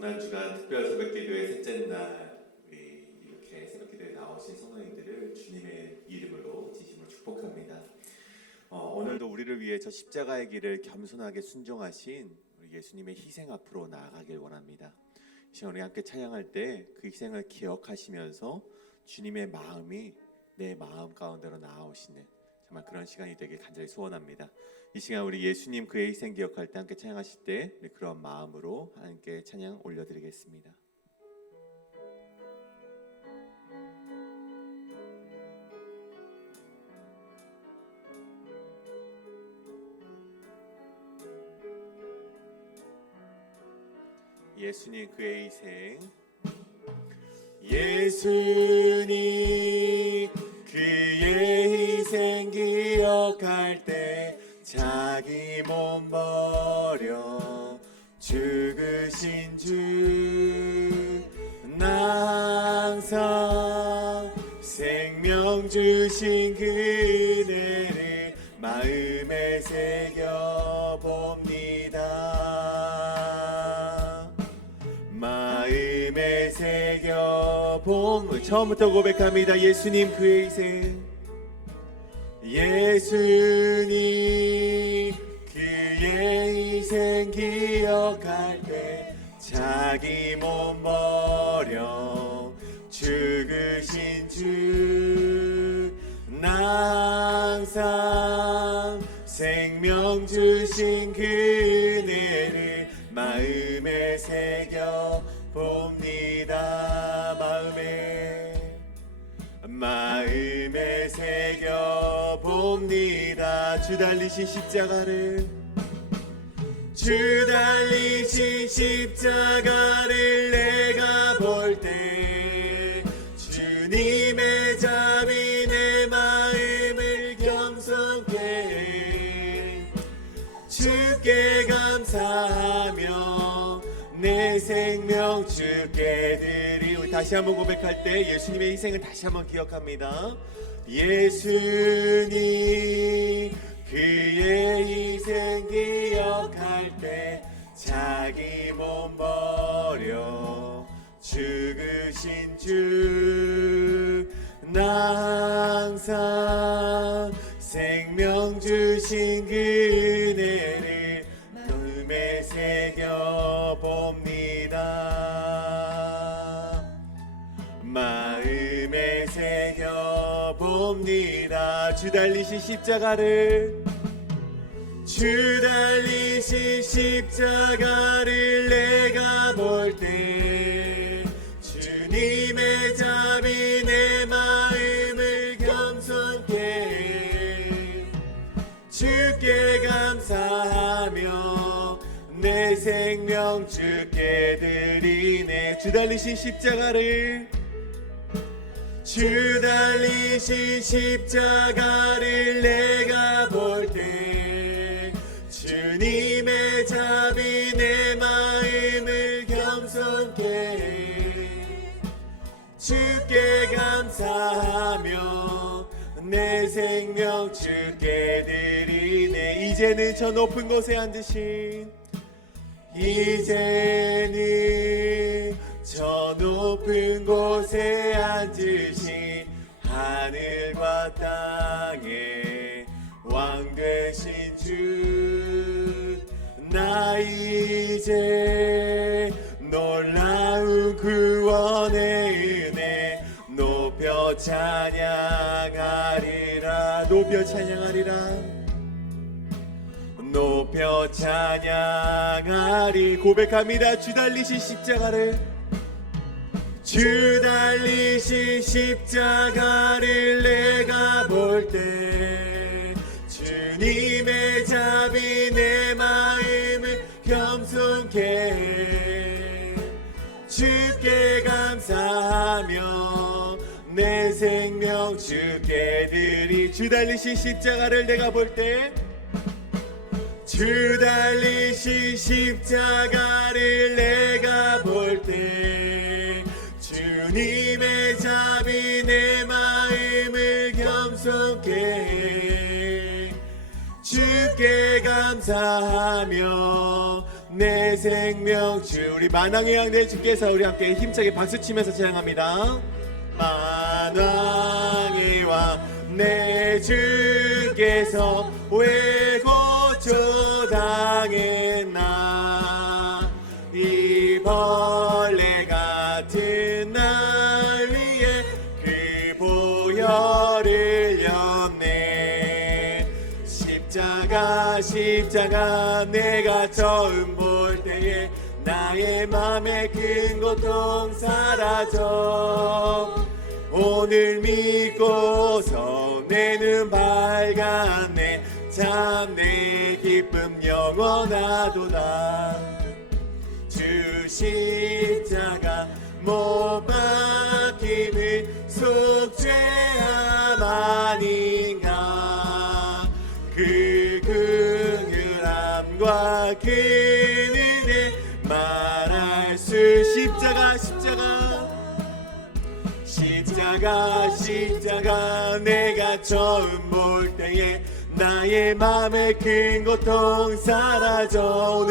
고난주간 특별 새벽기도의 셋째 날 우리 이렇게 새벽기도에 나오신 성도님들을 주님의 이름으로 진심으로 축복합니다. 오늘도 우리를 위해 저 십자가의 길을 겸손하게 순종하신 우리 예수님의 희생 앞으로 나아가길 원합니다. 이 시간 우리 함께 찬양할 때 그 희생을 기억하시면서 주님의 마음이 내 마음 가운데로 나아오시는 정말 그런 시간이 되길 간절히 소원합니다. 이 시간 우리 예수님 그의 희생 기억할 때 함께 찬양하실 때 그런 마음으로 하나님께 찬양 올려드리겠습니다. 예수님 그의 희생, 예수님 그의 희생 기억할 때 자기 몸 버려 죽으신 주, 나 항상 생명 주신 그대를 마음에 새겨봅니다. 마음에 새겨봄. 처음부터 고백합니다. 예수님 그의 희생, 예수님 그의 희생 기억할 때 자기 몸 버려 죽으신 주, 나 항상 생명 주신 그네를 마음에 새겨봅니다. 마음에 새겨봅니다. 주 달리신 십자가를, 주 달리신 십자가를 내가 볼 때 주님의 자비 내 마음을 겸손케 해. 주께 감사하며 내 생명 주께 드리. 우리 다시 한번 고백할 때 예수님의 희생을 다시 한번 기억합니다. 예수님 그의 희생 기억할 때 자기 몸 버려 죽으신 주, 나 항상 생명 주신 그네를 마음에 새겨봅니다. 마음에 새겨봅니다. 주 달리신 십자가를, 주 달리신 십자가를 내가 볼 때 주님의 자비 내 마음을 겸손케 해. 주께 감사하며 내 생명 주께 드리네. 주 달리신 십자가를, 주 달리신 십자가를 내가 볼 때 주님의 자비 내 마음을 겸손케 해. 주께 감사하며 내 생명 주께 드리네. 이제는 저 높은 곳에 앉으신, 이제는 저 높은 곳에 앉으신 하늘과 땅의 왕 되신 주, 나 이제 놀라운 구원의 은혜 높여 찬양하리라. 높여 찬양하리라. 높여 찬양하리. 고백합니다. 주 달리신 십자가를, 주 달리신 십자가를 내가 볼 때 주님의 자비 내 마음을 겸손케 해. 주께 감사하며 내 생명 주께 드리. 주 달리신 십자가를 내가 볼 때, 주 달리신 십자가를 내가 볼 때 주님의 자비 내 마음을 겸손케 해. 주께 감사하며 내 생명 주. 우리 만왕의 왕 내 주께서 우리 함께 힘차게 박수치면서 찬양합니다. 만왕의 왕 내 주께서 왜 고초당했나. 이 벌레 같은 날 위에 그 보혈을 흘렸네. 십자가 내가 처음 볼 때에 나의 맘에 큰 고통 사라져. 오늘 믿고서 내 눈 밝았네. 참 내 기쁨 영원하도다. 주 십자가 못 박힘을 속죄함 아닌가. 그 긍휼함과 그 은혜 말할 수. 십자가 내가 처음 볼 때에 나의 맘에 큰 고통 사라져.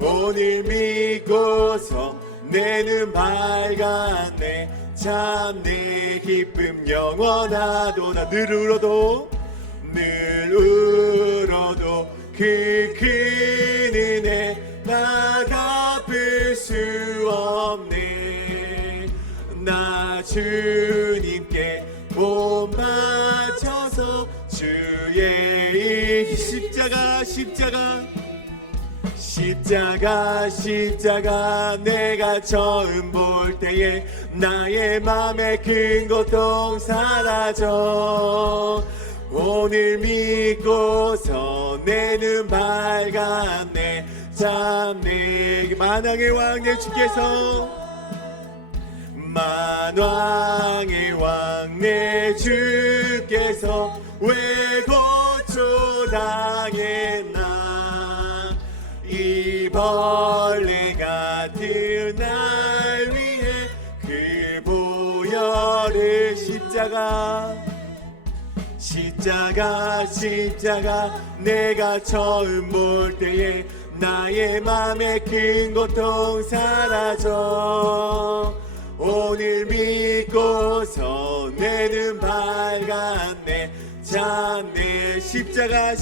오늘 믿고서 내 눈 밝았네. 참 내 기쁨 영원하도다. 늘 울어도 그 큰 은혜 나 갚을 수 없네. 나 주님께 몸 바쳐서 주의 이 십자가 내가 처음 볼 때에 나의 맘에 큰 고통 사라져. 오늘 믿고서 내 눈 밝았네. 참 내 만왕의 왕 내 주께서 만왕의 왕 내 주께서 왜 고초당했나. 이 벌레 같은 날 위해 그 보혈을. 십자가 내가 처음 볼 때에 나의 맘에 큰 고통 사라져. 오늘 믿고서 내 눈 밝았네. 참 내 십자가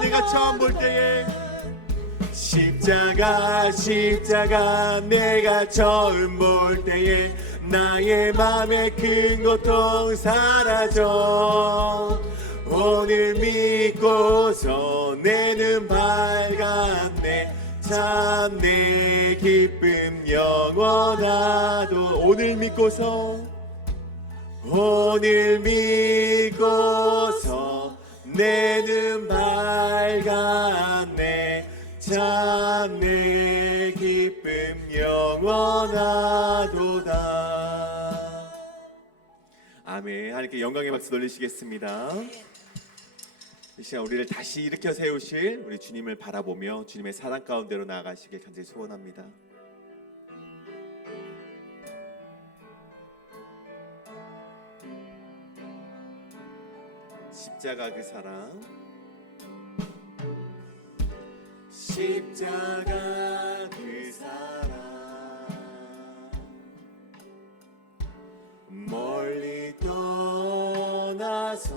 내가 처음 볼 때에 십자가 내가 처음 볼 때에 나의 맘에 큰 고통 사라져. 오늘 믿고서 내 눈 밝았네. 참 내 기쁨 영원하도. 오늘 믿고서 내 눈 밝았네. 참 내 기쁨 영원하도다. 아멘. 하나님께 영광의 박수 돌리시겠습니다. 이 시간 우리를 다시 일으켜 세우실 우리 주님을 바라보며 주님의 사랑 가운데로 나아가시길 간절히 소원합니다. 십자가 그 사랑. 십자가 그 사랑 멀리 떠나서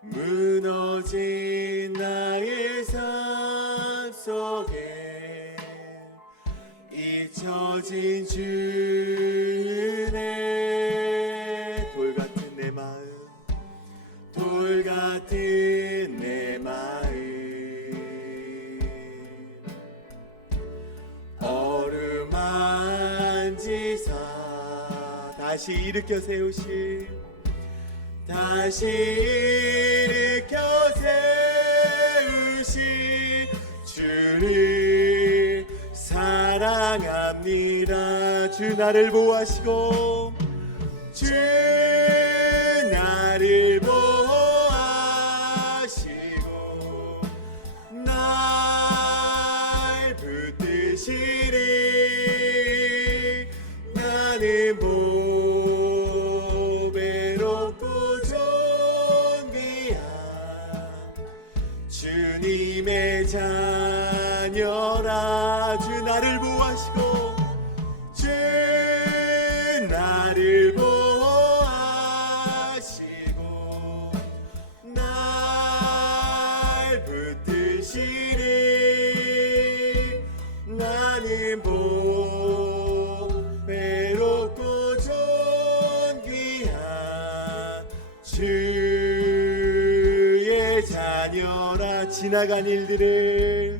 무너진 나의 삶 속에 잊혀진 주네. 돌 같은 내 마음 어루만지사 다시 일으켜 세우실 주를 사랑합니다. 주 나를 보호하시고 주 나를 보호하시고 날 붙드시리. 나는 보배롭고 존귀한 주 자녀라. 주 나를 보호하시고 주 나를 보호하시고 날 붙드시리. 나는 보배롭고 존귀한 주의 자녀라. 지나간 일들을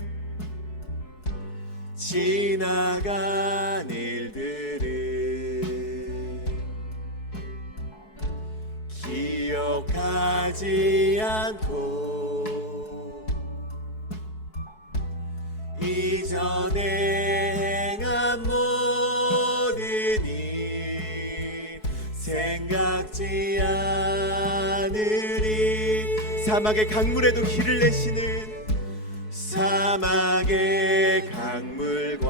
기억하지 않고 이전에 행한 모든 일 생각지 않으리. 사막의 강물에도 길을 내시는 사막의 강물과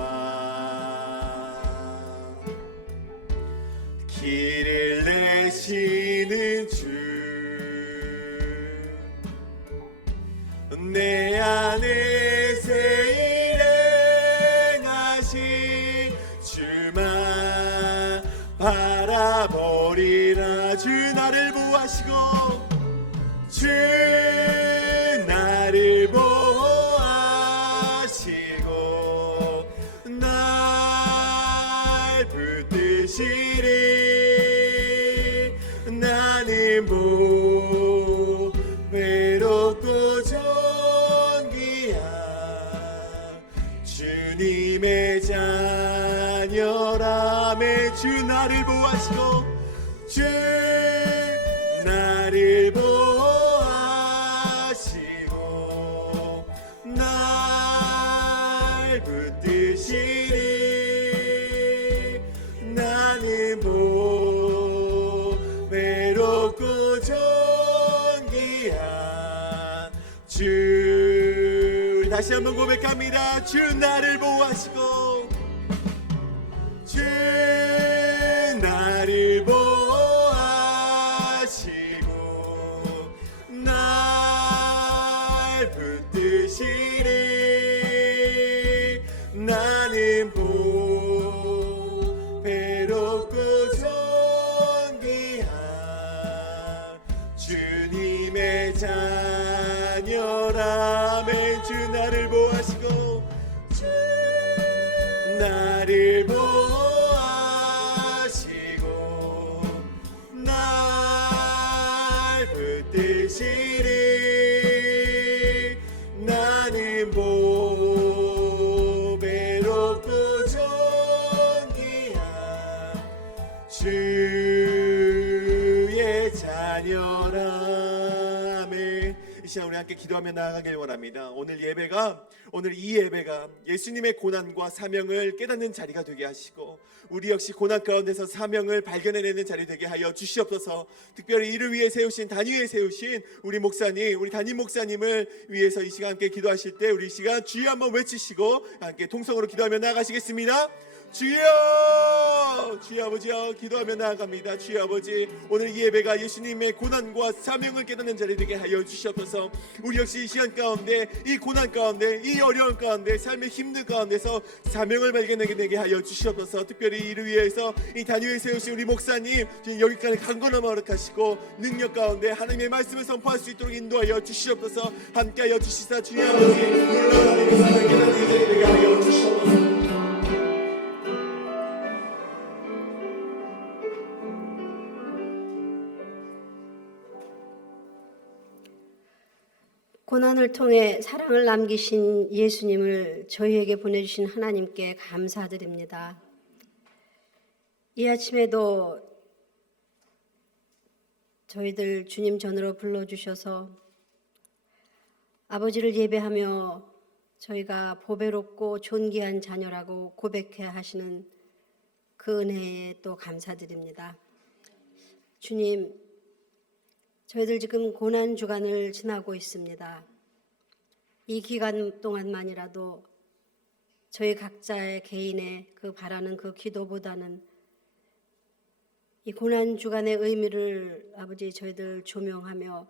길을 내시는 주. 내 안에 새 일행하신 주만 바라보리라. 주 나를 보호하시고 주 나를 보호하시고 날 붙드시리. 나는 보배롭고 존귀한 주님의 자녀라매. 주 나를 보호하시고 주 나를 보호하시고 날 붙드시리. 나는 보배롭고 존귀한 주. 다시 한번 고백합니다. 주 나를 보호하시고 주 나를 보호하시고 날 붙드시리. 나는 보배롭고 존귀한 주님의 자녀라매. 주 나를 보호하시고 주 나를 보호하시고 날 붙드시리. 나는 보배롭고 존귀한 주의 자녀라. 아멘. 이 시간 우리 함께 기도하며 나아가길 원합니다. 오늘 이 예배가 예수님의 고난과 사명을 깨닫는 자리가 되게 하시고 우리 역시 고난 가운데서 사명을 발견해내는 자리 되게 하여 주시옵소서. 특별히 이를 위해 세우신 단위에 세우신 우리 목사님, 우리 담임 목사님을 위해서 이 시간 함께 기도하실 때 우리 이 시간 주여 한번 외치시고 함께 통성으로 기도하며 나아가시겠습니다. 주여, 주여 아버지여, 기도하며 나아갑니다. 주여 아버지, 오늘 이 예배가 예수님의 고난과 사명을 깨닫는 자리 되게 하여 주시옵소서. 우리 역시 이 시간 가운데, 이 고난 가운데, 이 어려운 가운데, 삶의 힘든 가운데서 사명을 발견하게 되게 하여 주시옵소서. 특별히 이를 위해서 이 단위에 세우신 우리 목사님 여기까지 강건함 허락하시고 능력 가운데 하나님의 말씀을 선포할 수 있도록 인도하여 주시옵소서. 함께하여 주시사 주여 아버지, 물론 하나님의 사명 깨닫는 자리 되게 하여 주시옵소서. 고난을 통해 사랑을 남기신 예수님을 저희에게 보내주신 하나님께 감사드립니다. 이 아침에도 저희들 주님 전으로 불러주셔서 아버지를 예배하며 저희가 보배롭고 존귀한 자녀라고 고백해야 하시는 그 은혜에 또 감사드립니다. 주님, 저희들 지금 고난 주간을 지나고 있습니다. 이 기간 동안만이라도 저희 각자의 개인의 그 바라는 그 기도보다는 이 고난 주간의 의미를 아버지 저희들 조명하며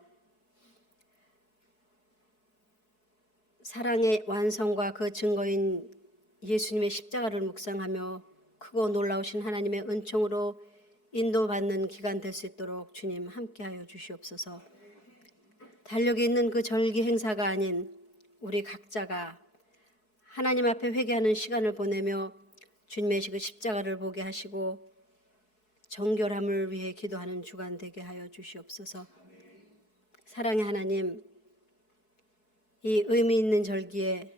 사랑의 완성과 그 증거인 예수님의 십자가를 묵상하며 크고 놀라우신 하나님의 은총으로 인도받는 기간 될 수 있도록 주님 함께하여 주시옵소서. 달력에 있는 그 절기 행사가 아닌 우리 각자가 하나님 앞에 회개하는 시간을 보내며 주님의 그 십자가를 보게 하시고 정결함을 위해 기도하는 주간 되게 하여 주시옵소서. 사랑의 하나님, 이 의미 있는 절기에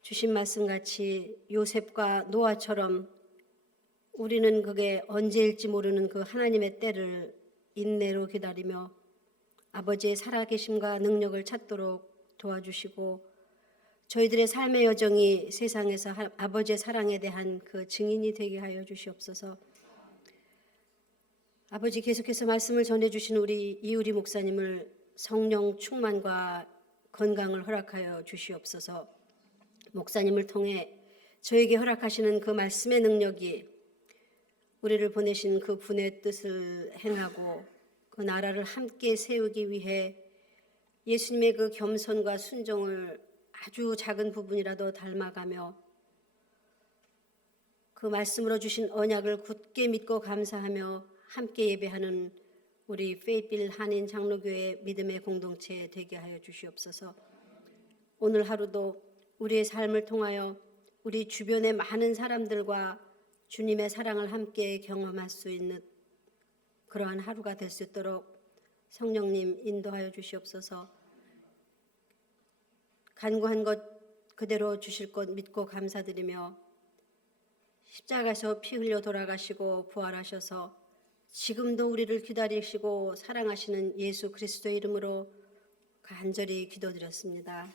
주신 말씀같이 요셉과 노아처럼 우리는 그게 언제일지 모르는 그 하나님의 때를 인내로 기다리며 아버지의 살아계심과 능력을 찾도록 도와주시고 저희들의 삶의 여정이 세상에서 아버지의 사랑에 대한 그 증인이 되게 하여 주시옵소서. 아버지, 계속해서 말씀을 전해주신 우리 이우리 목사님을 성령 충만과 건강을 허락하여 주시옵소서. 목사님을 통해 저에게 허락하시는 그 말씀의 능력이 우리를 보내신 그 분의 뜻을 행하고 그 나라를 함께 세우기 위해 예수님의 그 겸손과 순종을 아주 작은 부분이라도 닮아가며 그 말씀으로 주신 언약을 굳게 믿고 감사하며 함께 예배하는 우리 페이필 한인 장로교회 믿음의 공동체 되게 하여 주시옵소서. 오늘 하루도 우리의 삶을 통하여 우리 주변의 많은 사람들과 주님의 사랑을 함께 경험할 수 있는 그러한 하루가 될 수 있도록 성령님 인도하여 주시옵소서. 간구한 것 그대로 주실 것 믿고 감사드리며 십자가에서 피 흘려 돌아가시고 부활하셔서 지금도 우리를 기다리시고 사랑하시는 예수 그리스도의 이름으로 간절히 기도드렸습니다.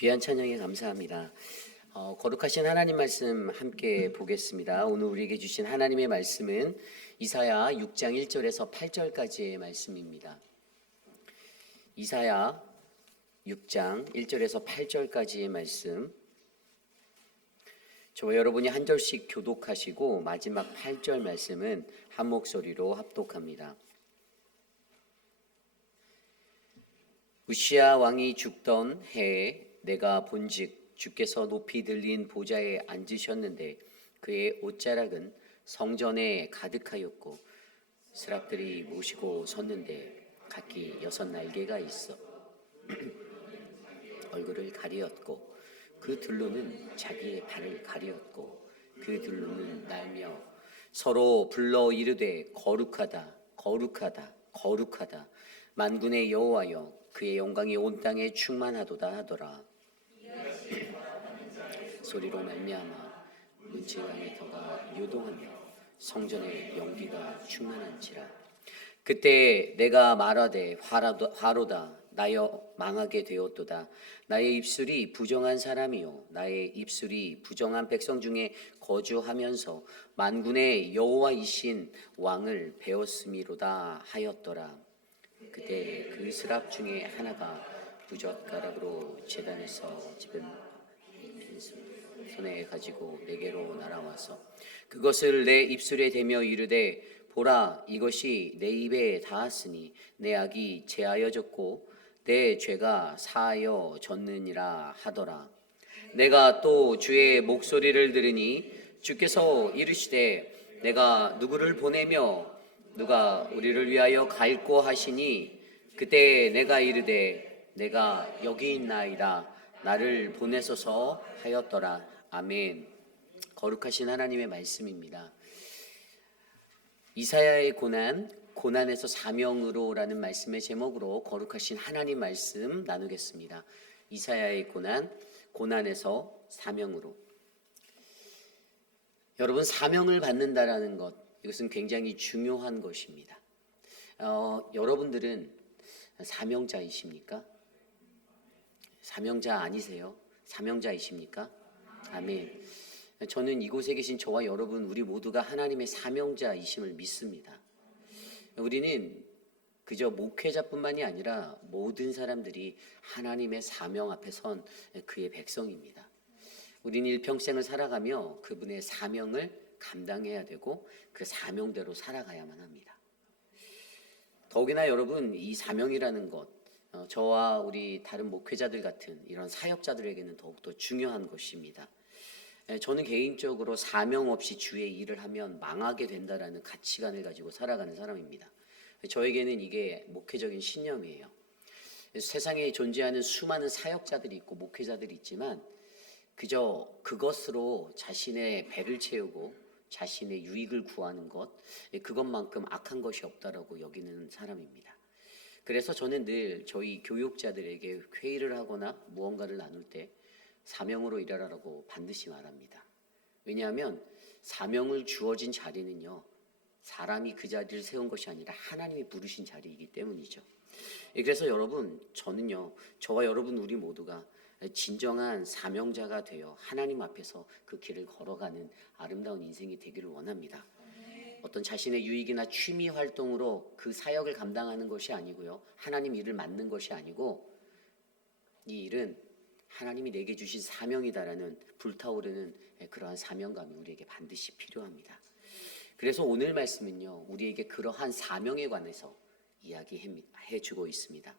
귀한 찬양에 감사합니다. 거룩하신 하나님 말씀 함께 보겠습니다. 오늘 우리에게 주신 하나님의 말씀은 이사야 6장 1절에서 8절까지의 말씀입니다. 이사야 6장 1절에서 8절까지의 말씀, 저와 여러분이 한 절씩 교독하시고 마지막 8절 말씀은 한 목소리로 합독합니다. 우시야 왕이 죽던 해에 내가 본즉 주께서 높이 들린 보좌에 앉으셨는데 그의 옷자락은 성전에 가득하였고 스랍들이 모시고 섰는데 각기 6날개가 있어 얼굴을 가리었고 그 둘로는 자기의 발을 가리었고 그 둘로는 날며 서로 불러 이르되 거룩하다 거룩하다 거룩하다 만군의 여호와여 그의 영광이 온 땅에 충만하도다 하더라. 소리로 말미암아 문지방의 터가 요동하며 성전의 연기가 충만한지라. 그때 내가 말하되 화로다 나여 망하게 되었도다. 나의 입술이 부정한 사람이요 나의 입술이 부정한 백성 중에 거주하면서 만군의 여호와이신 왕을 배웠음이로다 하였더라. 그때 그 스랍 중에 하나가 부젓가락으로 제단에서 집은 손에 가지고 내게로 날아와서 그것을 내 입술에 대며 이르되 보라 이것이 내 입에 닿았으니 내 악이 제하여졌고 내 죄가 사하여졌느니라 하더라. 내가 또 주의 목소리를 들으니 주께서 이르시되 내가 누구를 보내며 누가 우리를 위하여 갈고 하시니 그때 내가 이르되 내가 여기 있나이다 나를 보내소서 하였더라. 아멘. 거룩하신 하나님의 말씀입니다. 이사야의 고난에서 사명으로라는 말씀의 제목으로 거룩하신 하나님 말씀 나누겠습니다. 이사야의 고난에서 사명으로. 여러분, 사명을 받는다라는 것, 이것은 굉장히 중요한 것입니다. 여러분들은 사명자이십니까? 사명자 아니세요? 사명자이십니까? 아멘. 저는 이곳에 계신 저와 여러분 우리 모두가 하나님의 사명자이심을 믿습니다. 우리는 그저 목회자뿐만이 아니라 모든 사람들이 하나님의 사명 앞에 선 그의 백성입니다. 우리는 일평생을 살아가며 그분의 사명을 감당해야 되고 그 사명대로 살아가야만 합니다. 더욱이나 여러분, 이 사명이라는 것, 저와 우리 다른 목회자들 같은 이런 사역자들에게는 더욱더 중요한 것입니다. 저는 개인적으로 사명 없이 주의 일을 하면 망하게 된다라는 가치관을 가지고 살아가는 사람입니다. 저에게는 이게 목회적인 신념이에요. 세상에 존재하는 수많은 사역자들이 있고 목회자들이 있지만 그저 그것으로 자신의 배를 채우고 자신의 유익을 구하는 것, 그것만큼 악한 것이 없다라고 여기는 사람입니다. 그래서 저는 늘 저희 교육자들에게 회의를 하거나 무언가를 나눌 때 사명으로 일하라고 반드시 말합니다. 왜냐하면 사명을 주어진 자리는요, 사람이 그 자리를 세운 것이 아니라 하나님이 부르신 자리이기 때문이죠. 그래서 여러분, 저는요, 저와 여러분 우리 모두가 진정한 사명자가 되어 하나님 앞에서 그 길을 걸어가는 아름다운 인생이 되기를 원합니다. 어떤 자신의 유익이나 취미 활동으로 그 사역을 감당하는 것이 아니고요, 하나님 일을 맡는 것이 아니고 이 일은 하나님이 내게 주신 사명이다라는 불타오르는 그러한 사명감이 우리에게 반드시 필요합니다. 그래서 오늘 말씀은요, 우리에게 그러한 사명에 관해서 이야기해주고 있습니다.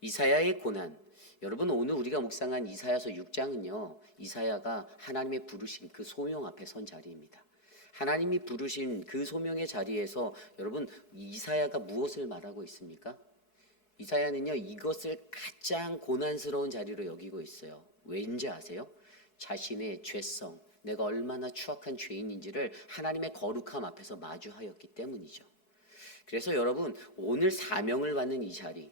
이사야의 고난, 여러분 오늘 우리가 묵상한 이사야서 6장은요, 이사야가 하나님의 부르신 그 소명 앞에 선 자리입니다. 하나님이 부르신 그 소명의 자리에서 여러분 이사야가 무엇을 말하고 있습니까? 이사야는요, 이것을 가장 고난스러운 자리로 여기고 있어요. 왠지 아세요? 자신의 죄성, 내가 얼마나 추악한 죄인인지를 하나님의 거룩함 앞에서 마주하였기 때문이죠. 그래서 여러분 오늘 사명을 받는 이 자리,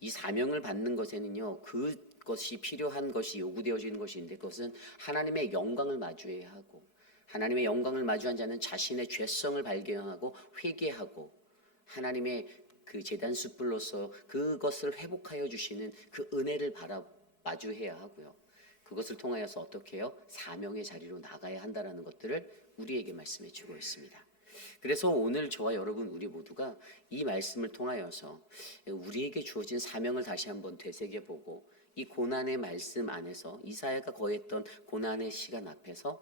이 사명을 받는 것에는요, 그것이 필요한 것이 요구되어지는 것인데 그것은 하나님의 영광을 마주해야 하고, 하나님의 영광을 마주한 자는 자신의 죄성을 발견하고 회개하고 하나님의 그 제단 숯불로서 그것을 회복하여 주시는 그 은혜를 마주해야 하고요. 그것을 통하여서 어떻게 해요? 사명의 자리로 나가야 한다라는 것들을 우리에게 말씀해 주고 있습니다. 그래서 오늘 저와 여러분 우리 모두가 이 말씀을 통하여서 우리에게 주어진 사명을 다시 한번 되새겨보고 이 고난의 말씀 안에서 이사야가 거했던 고난의 시간 앞에서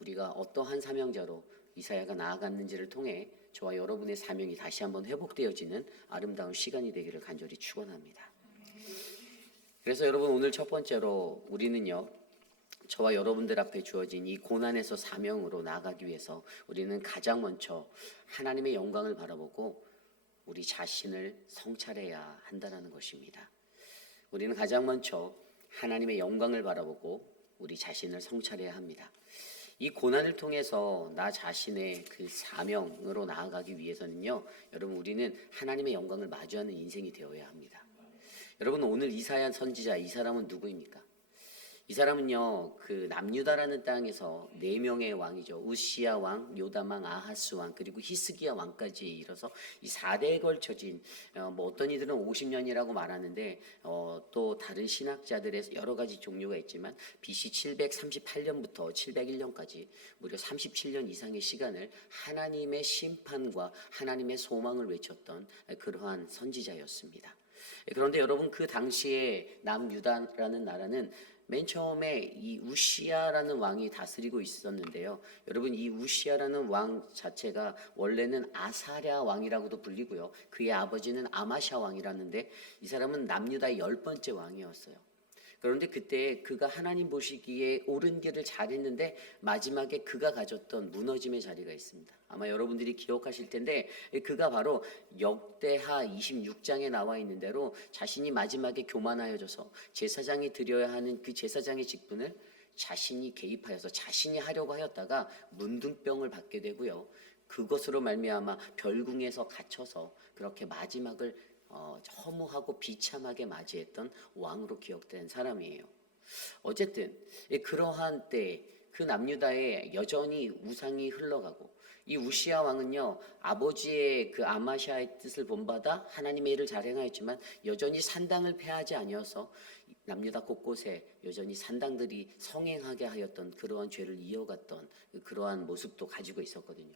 우리가 어떠한 사명자로 이사야가 나아갔는지를 통해 저와 여러분의 사명이 다시 한번 회복되어지는 아름다운 시간이 되기를 간절히 축원합니다. 그래서 여러분 오늘 첫 번째로 우리는요, 저와 여러분들 앞에 주어진 이 고난에서 사명으로 나아가기 위해서 우리는 가장 먼저 하나님의 영광을 바라보고 우리 자신을 성찰해야 한다는 것입니다. 우리는 가장 먼저 하나님의 영광을 바라보고 우리 자신을 성찰해야 합니다. 이 고난을 통해서 나 자신의 그 사명으로 나아가기 위해서는요, 여러분 우리는 하나님의 영광을 마주하는 인생이 되어야 합니다. 여러분 오늘 이사야 선지자, 이 사람은 누구입니까? 이 사람은요, 그 남유다라는 땅에서 4명의 왕이죠. 우시야 왕, 요담 왕, 아하스 왕, 그리고 히스기야 왕까지 이뤄서 이 4대에 걸쳐진 뭐 어떤 이들은 50년이라고 말하는데 또 다른 신학자들의 여러 가지 종류가 있지만 BC 738년부터 701년까지 무려 37년 이상의 시간을 하나님의 심판과 하나님의 소망을 외쳤던 그러한 선지자였습니다. 그런데 여러분 그 당시에 남유다라는 나라는 맨 처음에 이 우시야라는 왕이 다스리고 있었는데요. 여러분 이 우시야라는 왕 자체가 원래는 아사랴 왕이라고도 불리고요. 그의 아버지는 아마샤 왕이라는데 이 사람은 남유다의 10번째 왕이었어요. 그런데 그때 그가 하나님 보시기에 옳은 길을 잘했는데 마지막에 그가 가졌던 무너짐의 자리가 있습니다. 아마 여러분들이 기억하실 텐데 그가 바로 역대하 26장에 나와 있는 대로 자신이 마지막에 교만하여져서 제사장이 드려야 하는 그 제사장의 직분을 자신이 개입하여서 자신이 하려고 하였다가 문둥병을 받게 되고요. 그것으로 말미암아 별궁에서 갇혀서 그렇게 마지막을 허무하고 비참하게 맞이했던 왕으로 기억된 사람이에요. 어쨌든 그러한 때 그 남유다에 여전히 우상이 흘러가고 이 우시야 왕은요 아버지의 그 아마샤의 뜻을 본받아 하나님의 일을 잘 행하였지만 여전히 산당을 폐하지 아니어서 남유다 곳곳에 여전히 산당들이 성행하게 하였던 그러한 죄를 이어갔던 그러한 모습도 가지고 있었거든요.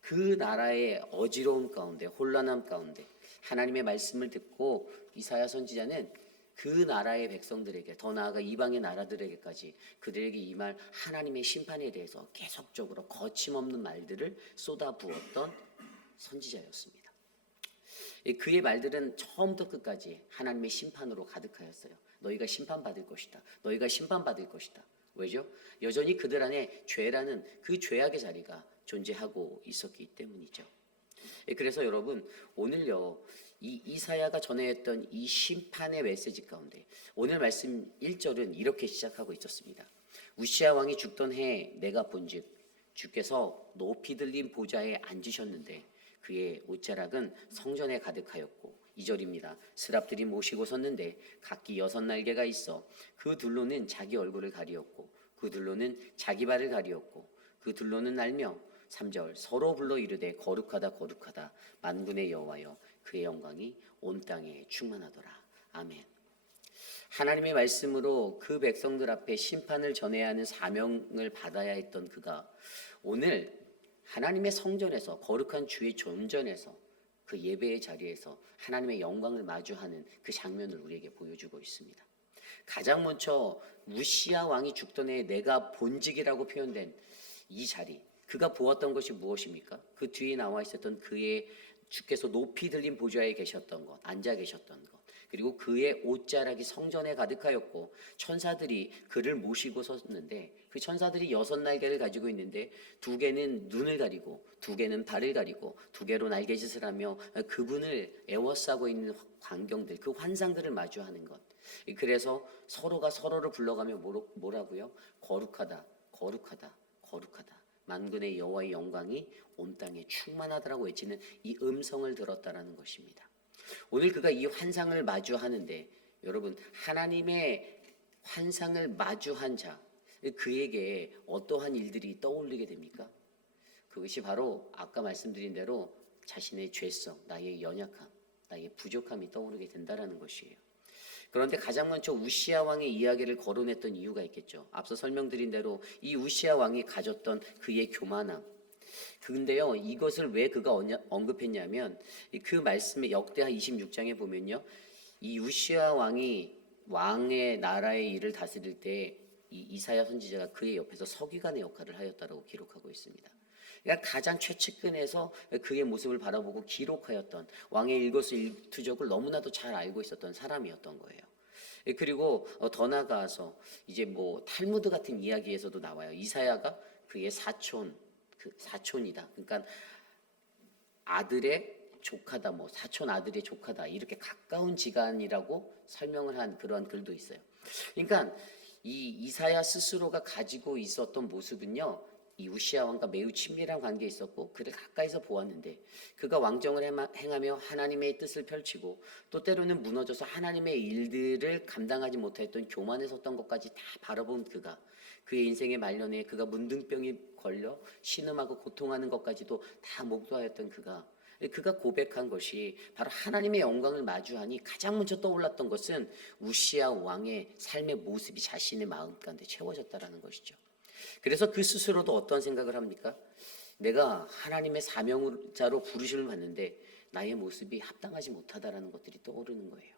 그 나라의 어지러움 가운데 혼란함 가운데 하나님의 말씀을 듣고 이사야 선지자는 그 나라의 백성들에게 더 나아가 이방의 나라들에게까지 그들에게 임할 하나님의 심판에 대해서 계속적으로 거침없는 말들을 쏟아부었던 선지자였습니다. 그의 말들은 처음부터 끝까지 하나님의 심판으로 가득하였어요. 너희가 심판받을 것이다. 너희가 심판받을 것이다. 왜죠? 여전히 그들 안에 죄라는 그 죄악의 자리가 존재하고 있었기 때문이죠. 그래서 여러분 오늘요 이 이사야가 전해했던 이 심판의 메시지 가운데 오늘 말씀 1절은 이렇게 시작하고 있었습니다. 우시야 왕이 죽던 해에 내가 본즉 주께서 높이 들린 보좌에 앉으셨는데 그의 옷자락은 성전에 가득하였고 2절입니다. 스랍들이 모시고 섰는데 각기 6날개가 있어 그 둘로는 자기 얼굴을 가리었고 그 둘로는 자기 발을 가리었고 그 둘로는 날며 3절 서로 불러 이르되 거룩하다 거룩하다 만군의 여호와여 그의 영광이 온 땅에 충만하더라. 아멘. 하나님의 말씀으로 그 백성들 앞에 심판을 전해야 하는 사명을 받아야 했던 그가 오늘 하나님의 성전에서 거룩한 주의 존전에서 그 예배의 자리에서 하나님의 영광을 마주하는 그 장면을 우리에게 보여주고 있습니다. 가장 먼저 우시야 왕이 죽던 해에 내가 본직이라고 표현된 이 자리 그가 보았던 것이 무엇입니까? 그 뒤에 나와 있었던 그의 주께서 높이 들린 보좌에 계셨던 것, 앉아 계셨던 것, 그리고 그의 옷자락이 성전에 가득하였고 천사들이 그를 모시고 섰는데 그 천사들이 6날개를 가지고 있는데 2개는 눈을 가리고 2개는 발을 가리고 2개로 날개짓을 하며 그분을 애워싸고 있는 광경들, 그 환상들을 마주하는 것. 그래서 서로가 서로를 불러가며 뭐라고요? 거룩하다, 거룩하다, 거룩하다. 만군의 여호와의 영광이 온 땅에 충만하다라고 외치는 이 음성을 들었다라는 것입니다. 오늘 그가 이 환상을 마주하는데 여러분 하나님의 환상을 마주한 자 그에게 어떠한 일들이 떠올리게 됩니까? 그것이 바로 아까 말씀드린 대로 자신의 죄성, 나의 연약함, 나의 부족함이 떠오르게 된다라는 것이에요. 그런데 가장 먼저 우시아 왕의 이야기를 거론했던 이유가 있겠죠. 앞서 설명드린 대로 이 우시아 왕이 가졌던 그의 교만함. 근데요, 이것을 왜 그가 언급했냐면 그 말씀의 역대하 26장에 보면요, 이 우시아 왕이 왕의 나라의 일을 다스릴 때 이 이사야 선지자가 그의 옆에서 서기관의 역할을 하였다라고 기록하고 있습니다. 그러니까 가장 최측근에서 그의 모습을 바라보고 기록하였던 왕의 일거수일투족을 너무나도 잘 알고 있었던 사람이었던 거예요. 그리고 더 나아가서 이제 뭐 탈무드 같은 이야기에서도 나와요. 이사야가 그의 사촌이다. 그러니까 아들의 조카다, 뭐 사촌 아들의 조카다, 이렇게 가까운 지간이라고 설명을 한 그런 글도 있어요. 그러니까 이 이사야 스스로가 가지고 있었던 모습은요, 이 우시아 왕과 매우 친밀한 관계에 있었고 그를 가까이서 보았는데 그가 왕정을 행하며 하나님의 뜻을 펼치고 또 때로는 무너져서 하나님의 일들을 감당하지 못했던 교만에 섰던 것까지 다 바라본 그가, 그의 인생의 말년에 그가 문둥병에 걸려 신음하고 고통하는 것까지도 다 목도하였던 그가 고백한 것이 바로 하나님의 영광을 마주하니 가장 먼저 떠올랐던 것은 우시아 왕의 삶의 모습이 자신의 마음 가운데 채워졌다라는 것이죠. 그래서 그 스스로도 어떤 생각을 합니까? 내가 하나님의 사명자로 부르심을 받는데 나의 모습이 합당하지 못하다라는 것들이 떠오르는 거예요.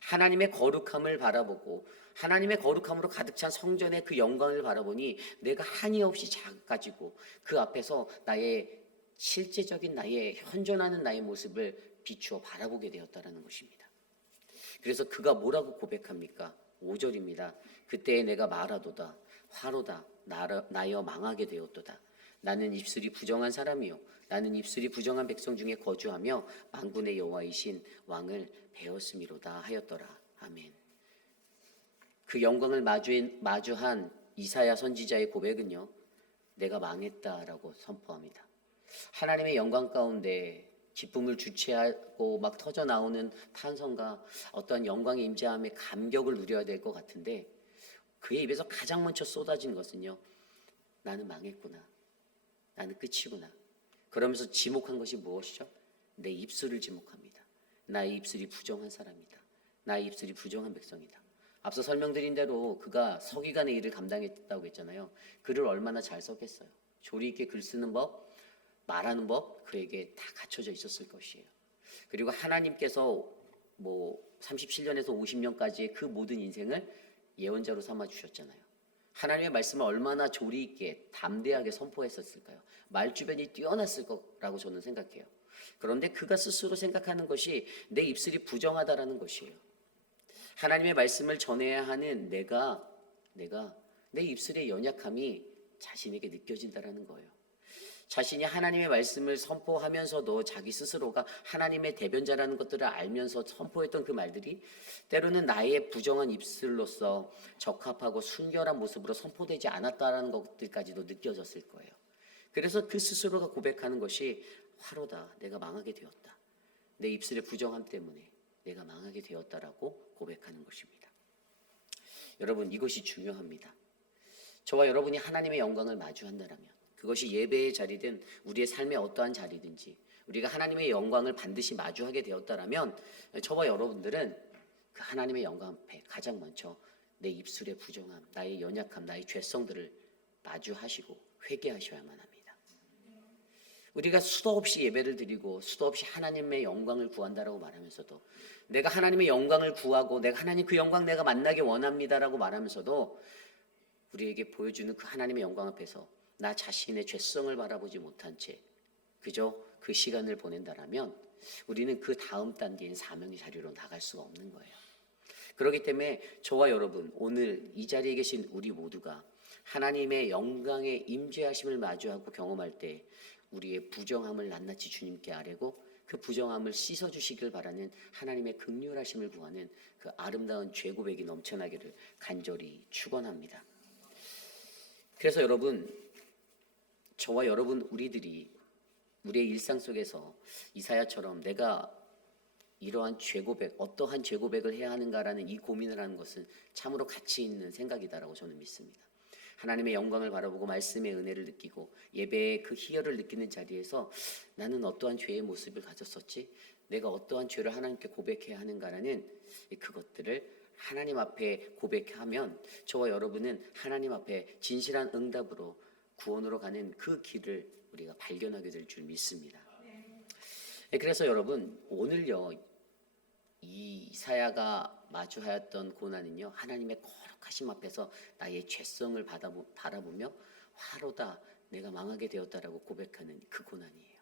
하나님의 거룩함을 바라보고 하나님의 거룩함으로 가득 찬 성전의 그 영광을 바라보니 내가 한이 없이 작아지고 그 앞에서 나의 실제적인 나의 현존하는 나의 모습을 비추어 바라보게 되었다라는 것입니다. 그래서 그가 뭐라고 고백합니까? 5절입니다. 그때 내가 말하도다 화로다 나여 망하게 되었도다. 나는 입술이 부정한 사람이요 나는 입술이 부정한 백성 중에 거주하며 만군의 여호와이신 왕을 배웠음이로다 하였더라. 아멘. 그 영광을 마주한 이사야 선지자의 고백은요, 내가 망했다라고 선포합니다. 하나님의 영광 가운데 기쁨을 주체하고 막 터져 나오는 탄성과 어떤 영광의 임재함의 감격을 누려야 될 것 같은데 그의 입에서 가장 먼저 쏟아진 것은요, 나는 망했구나, 나는 끝이구나. 그러면서 지목한 것이 무엇이죠? 내 입술을 지목합니다. 나의 입술이 부정한 사람이다. 나의 입술이 부정한 백성이다. 앞서 설명드린 대로 그가 서기관의 일을 감당했다고 했잖아요. 글을 얼마나 잘 썼겠어요. 조리 있게 글 쓰는 법, 말하는 법 그에게 다 갖춰져 있었을 것이에요. 그리고 하나님께서 뭐 37년에서 50년까지의 그 모든 인생을 예언자로 삼아 주셨잖아요. 하나님의 말씀을 얼마나 조리 있게 담대하게 선포했었을까요? 말주변이 뛰어났을 거라고 저는 생각해요. 그런데 그가 스스로 생각하는 것이 내 입술이 부정하다라는 것이에요. 하나님의 말씀을 전해야 하는 내가 내 입술의 연약함이 자신에게 느껴진다라는 거예요. 자신이 하나님의 말씀을 선포하면서도 자기 스스로가 하나님의 대변자라는 것들을 알면서 선포했던 그 말들이 때로는 나의 부정한 입술로서 적합하고 순결한 모습으로 선포되지 않았다라는 것들까지도 느껴졌을 거예요. 그래서 그 스스로가 고백하는 것이 화로다, 내가 망하게 되었다. 내 입술의 부정함 때문에 내가 망하게 되었다라고 고백하는 것입니다. 여러분, 이것이 중요합니다. 저와 여러분이 하나님의 영광을 마주한다면 그것이 예배의 자리든 우리의 삶의 어떠한 자리든지 우리가 하나님의 영광을 반드시 마주하게 되었다라면 저와 여러분들은 그 하나님의 영광 앞에 가장 먼저 내 입술의 부정함, 나의 연약함, 나의 죄성들을 마주하시고 회개하셔야만 합니다. 우리가 수도 없이 예배를 드리고 수도 없이 하나님의 영광을 구한다라고 말하면서도 내가 하나님의 영광을 구하고 내가 하나님 그 영광 내가 만나기 원합니다라고 말하면서도 우리에게 보여주는 그 하나님의 영광 앞에서 나 자신의 죄성을 바라보지 못한 채 그저 그 시간을 보낸다라면 우리는 그 다음 단계인 사명의 자리로 나갈 수가 없는 거예요. 그렇기 때문에 저와 여러분, 오늘 이 자리에 계신 우리 모두가 하나님의 영광의 임재하심을 마주하고 경험할 때 우리의 부정함을 낱낱이 주님께 아뢰고 그 부정함을 씻어주시길 바라는 하나님의 긍휼하심을 구하는 그 아름다운 죄고백이 넘쳐나기를 간절히 축원합니다. 그래서 여러분, 저와 여러분 우리들이 우리의 일상 속에서 이사야처럼 내가 이러한 죄고백, 어떠한 죄고백을 해야 하는가라는 이 고민을 하는 것은 참으로 가치 있는 생각이다라고 저는 믿습니다. 하나님의 영광을 바라보고 말씀의 은혜를 느끼고 예배의 그 희열을 느끼는 자리에서 나는 어떠한 죄의 모습을 가졌었지? 내가 어떠한 죄를 하나님께 고백해야 하는가라는 그것들을 하나님 앞에 고백하면 저와 여러분은 하나님 앞에 진실한 응답으로 구원으로 가는 그 길을 우리가 발견하게 될 줄 믿습니다. 그래서 여러분 오늘요 이 이사야가 마주하였던 고난은요 하나님의 거룩하심 앞에서 나의 죄성을 바라보며 화로다 내가 망하게 되었다라고 고백하는 그 고난이에요.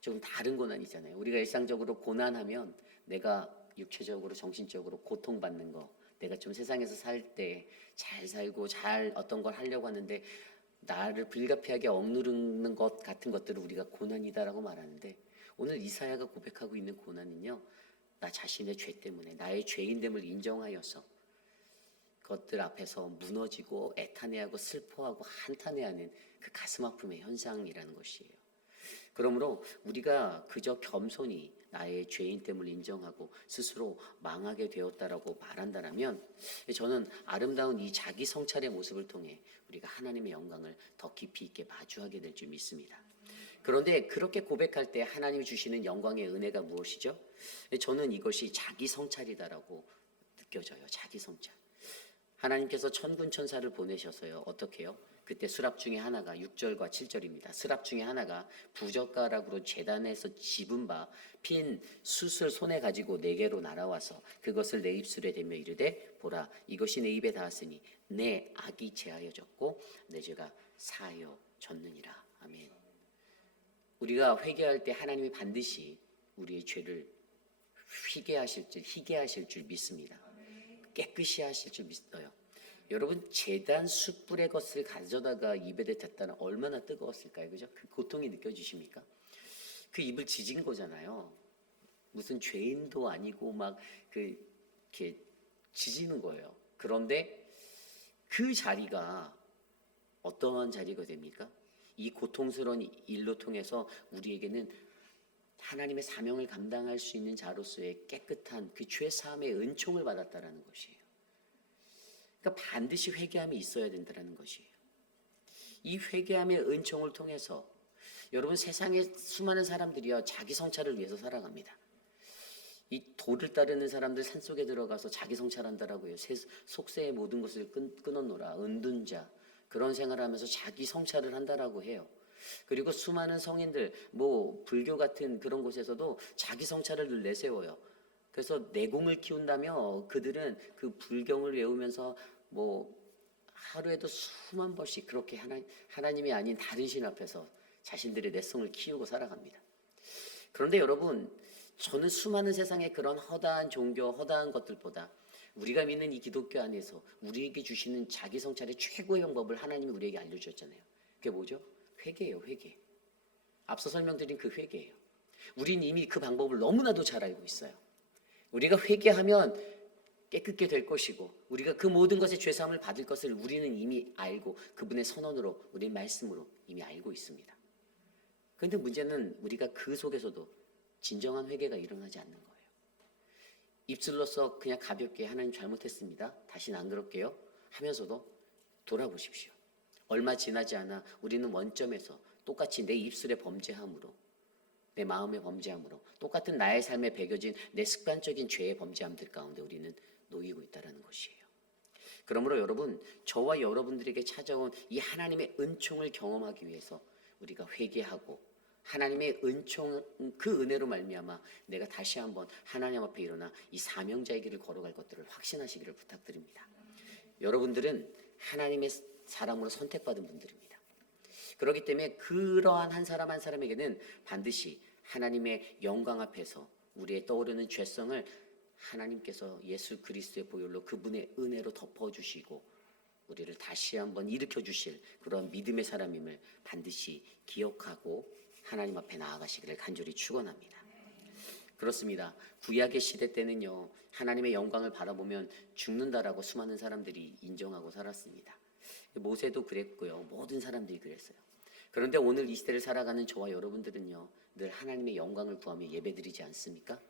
조금 다른 고난이잖아요. 우리가 일상적으로 고난하면 내가 육체적으로 정신적으로 고통받는 거, 내가 좀 세상에서 살 때 잘 살고 잘 어떤 걸 하려고 하는데 나를 불가피하게 억누르는 것 같은 것들을 우리가 고난이다라고 말하는데, 오늘 이사야가 고백하고 있는 고난은요 나 자신의 죄 때문에 나의 죄인됨을 인정하여서 그것들 앞에서 무너지고 애탄해하고 슬퍼하고 한탄해하는 그 가슴 아픔의 현상이라는 것이에요. 그러므로 우리가 그저 겸손히 나의 죄인됨을 인정하고 스스로 망하게 되었다라고 말한다면, 저는 아름다운 이 자기 성찰의 모습을 통해 우리가 하나님의 영광을 더 깊이 있게 마주하게 될 줄 믿습니다. 그런데 그렇게 고백할 때 하나님이 주시는 영광의 은혜가 무엇이죠? 저는 이것이 자기 성찰이다라고 느껴져요. 자기 성찰. 하나님께서 천군 천사를 보내셔서요 어떻게 해요? 그때 수랍 중에 하나가 6절과 7절입니다. 수랍 중에 하나가 부젓가락으로 제단에서 집은 바 핀 숯을 손에 가지고 내게로 날아와서 그것을 내 입술에 대며 이르되 보라 이것이 내 입에 닿았으니 내 악이 제하여졌고 내 죄가 사하여졌느니라. 아멘. 우리가 회개할 때 하나님이 반드시 우리의 죄를 희게 하실 줄 믿습니다. 깨끗이 하실 줄 믿어요. 여러분 제단 숯불의 것을 가져다가 입에 댔다는 얼마나 뜨거웠을까요? 그죠? 그 고통이 느껴지십니까? 그 입을 지진 거잖아요. 무슨 죄인도 아니고 막 이렇게 지지는 거예요. 그런데 그 자리가 어떠한 자리가 됩니까? 이 고통스러운 일로 통해서 우리에게는 하나님의 사명을 감당할 수 있는 자로서의 깨끗한 그 죄 사함의 은총을 받았다라는 것이에요. 그러니까 반드시 회개함이 있어야 된다는 것이에요. 이 회개함의 은총을 통해서 여러분 세상에 수많은 사람들이요 자기 성찰을 위해서 살아갑니다. 이 도를 따르는 사람들 산속에 들어가서 자기 성찰한다라고요. 속세의 모든 것을 끊어놓으라 은둔 자 그런 생활을 하면서 자기 성찰을 한다라고 해요. 그리고 수많은 성인들 뭐 불교 같은 그런 곳에서도 자기 성찰을 늘 내세워요. 그래서 내공을 키운다며 그들은 그 불경을 외우면서 뭐 하루에도 수만 번씩 그렇게 하나님이 아닌 다른 신 앞에서 자신들의 내성을 키우고 살아갑니다. 그런데 여러분 저는 수많은 세상의 그런 허다한 종교, 허다한 것들보다 우리가 믿는 이 기독교 안에서 우리에게 주시는 자기 성찰의 최고의 방법을 하나님이 우리에게 알려주셨잖아요. 그게 뭐죠? 회개예요. 회개. 앞서 설명드린 그 회개예요. 우린 이미 그 방법을 너무나도 잘 알고 있어요. 우리가 회개하면 깨끗게 될 것이고 우리가 그 모든 것의 죄사함을 받을 것을 우리는 이미 알고 그분의 선언으로 우리의 말씀으로 이미 알고 있습니다. 그런데 문제는 우리가 그 속에서도 진정한 회개가 일어나지 않는 거예요. 입술로서 그냥 가볍게 하나님 잘못했습니다. 다시는 안 그럴게요 하면서도 돌아보십시오. 얼마 지나지 않아 우리는 원점에서 똑같이 내 입술의 범죄함으로 내 마음의 범죄함으로 똑같은 나의 삶에 배겨진 내 습관적인 죄의 범죄함들 가운데 우리는 놓이고 있다는 것이에요. 그러므로 여러분 저와 여러분들에게 찾아온 이 하나님의 은총을 경험하기 위해서 우리가 회개하고 하나님의 은총 그 은혜로 말미암아 내가 다시 한번 하나님 앞에 일어나 이 사명자의 길을 걸어갈 것들을 확신하시기를 부탁드립니다. 여러분들은 하나님의 사람으로 선택받은 분들입니다. 그렇기 때문에 그러한 한 사람 한 사람에게는 반드시 하나님의 영광 앞에서 우리의 떠오르는 죄성을 하나님께서 예수 그리스도의 보혈로 그분의 은혜로 덮어주시고 우리를 다시 한번 일으켜 주실 그런 믿음의 사람임을 반드시 기억하고 하나님 앞에 나아가시기를 간절히 축원합니다. 그렇습니다. 구약의 시대 때는요 하나님의 영광을 바라보면 죽는다라고 수많은 사람들이 인정하고 살았습니다. 모세도 그랬고요 모든 사람들이 그랬어요. 그런데 오늘 이 시대를 살아가는 저와 여러분들은요 늘 하나님의 영광을 구하며 예배드리지 않습니까?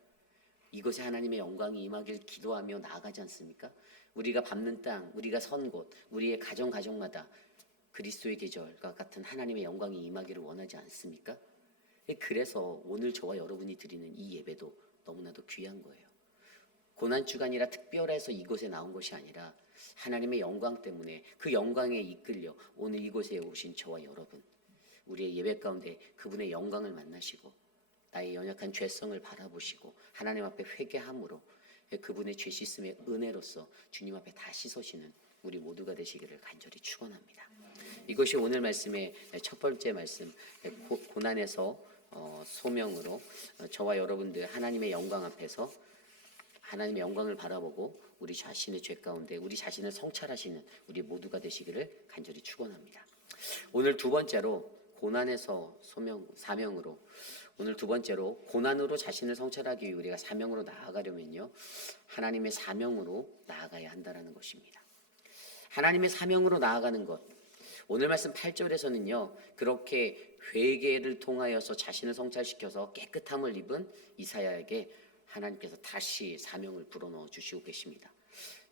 이곳에 하나님의 영광이 임하길 기도하며 나아가지 않습니까? 우리가 밟는 땅, 우리가 선 곳, 우리의 가정마다 그리스도의 계절과 같은 하나님의 영광이 임하기를 원하지 않습니까? 그래서 오늘 저와 여러분이 드리는 이 예배도 너무나도 귀한 거예요. 고난 주간이라 특별해서 이곳에 나온 것이 아니라 하나님의 영광 때문에 그 영광에 이끌려 오늘 이곳에 오신 저와 여러분, 우리의 예배 가운데 그분의 영광을 만나시고 나의 연약한 죄성을 바라보시고 하나님 앞에 회개함으로 그분의 죄 씻음의 은혜로서 주님 앞에 다시 서시는 우리 모두가 되시기를 간절히 축원합니다. 이것이 오늘 말씀의 첫 번째 말씀, 고난에서 소명으로 저와 여러분들 하나님의 영광 앞에서 하나님의 영광을 바라보고 우리 자신의 죄 가운데 우리 자신을 성찰하시는 우리 모두가 되시기를 간절히 축원합니다. 오늘 두 번째로 고난에서 사명으로, 오늘 두 번째로 고난으로 자신을 성찰하기 위해 우리가 사명으로 나아가려면요, 하나님의 사명으로 나아가야 한다는 것입니다. 하나님의 사명으로 나아가는 것, 오늘 말씀 8절에서는요 그렇게 회개를 통하여서 자신을 성찰시켜서 깨끗함을 입은 이사야에게 하나님께서 다시 사명을 불어넣어 주시고 계십니다.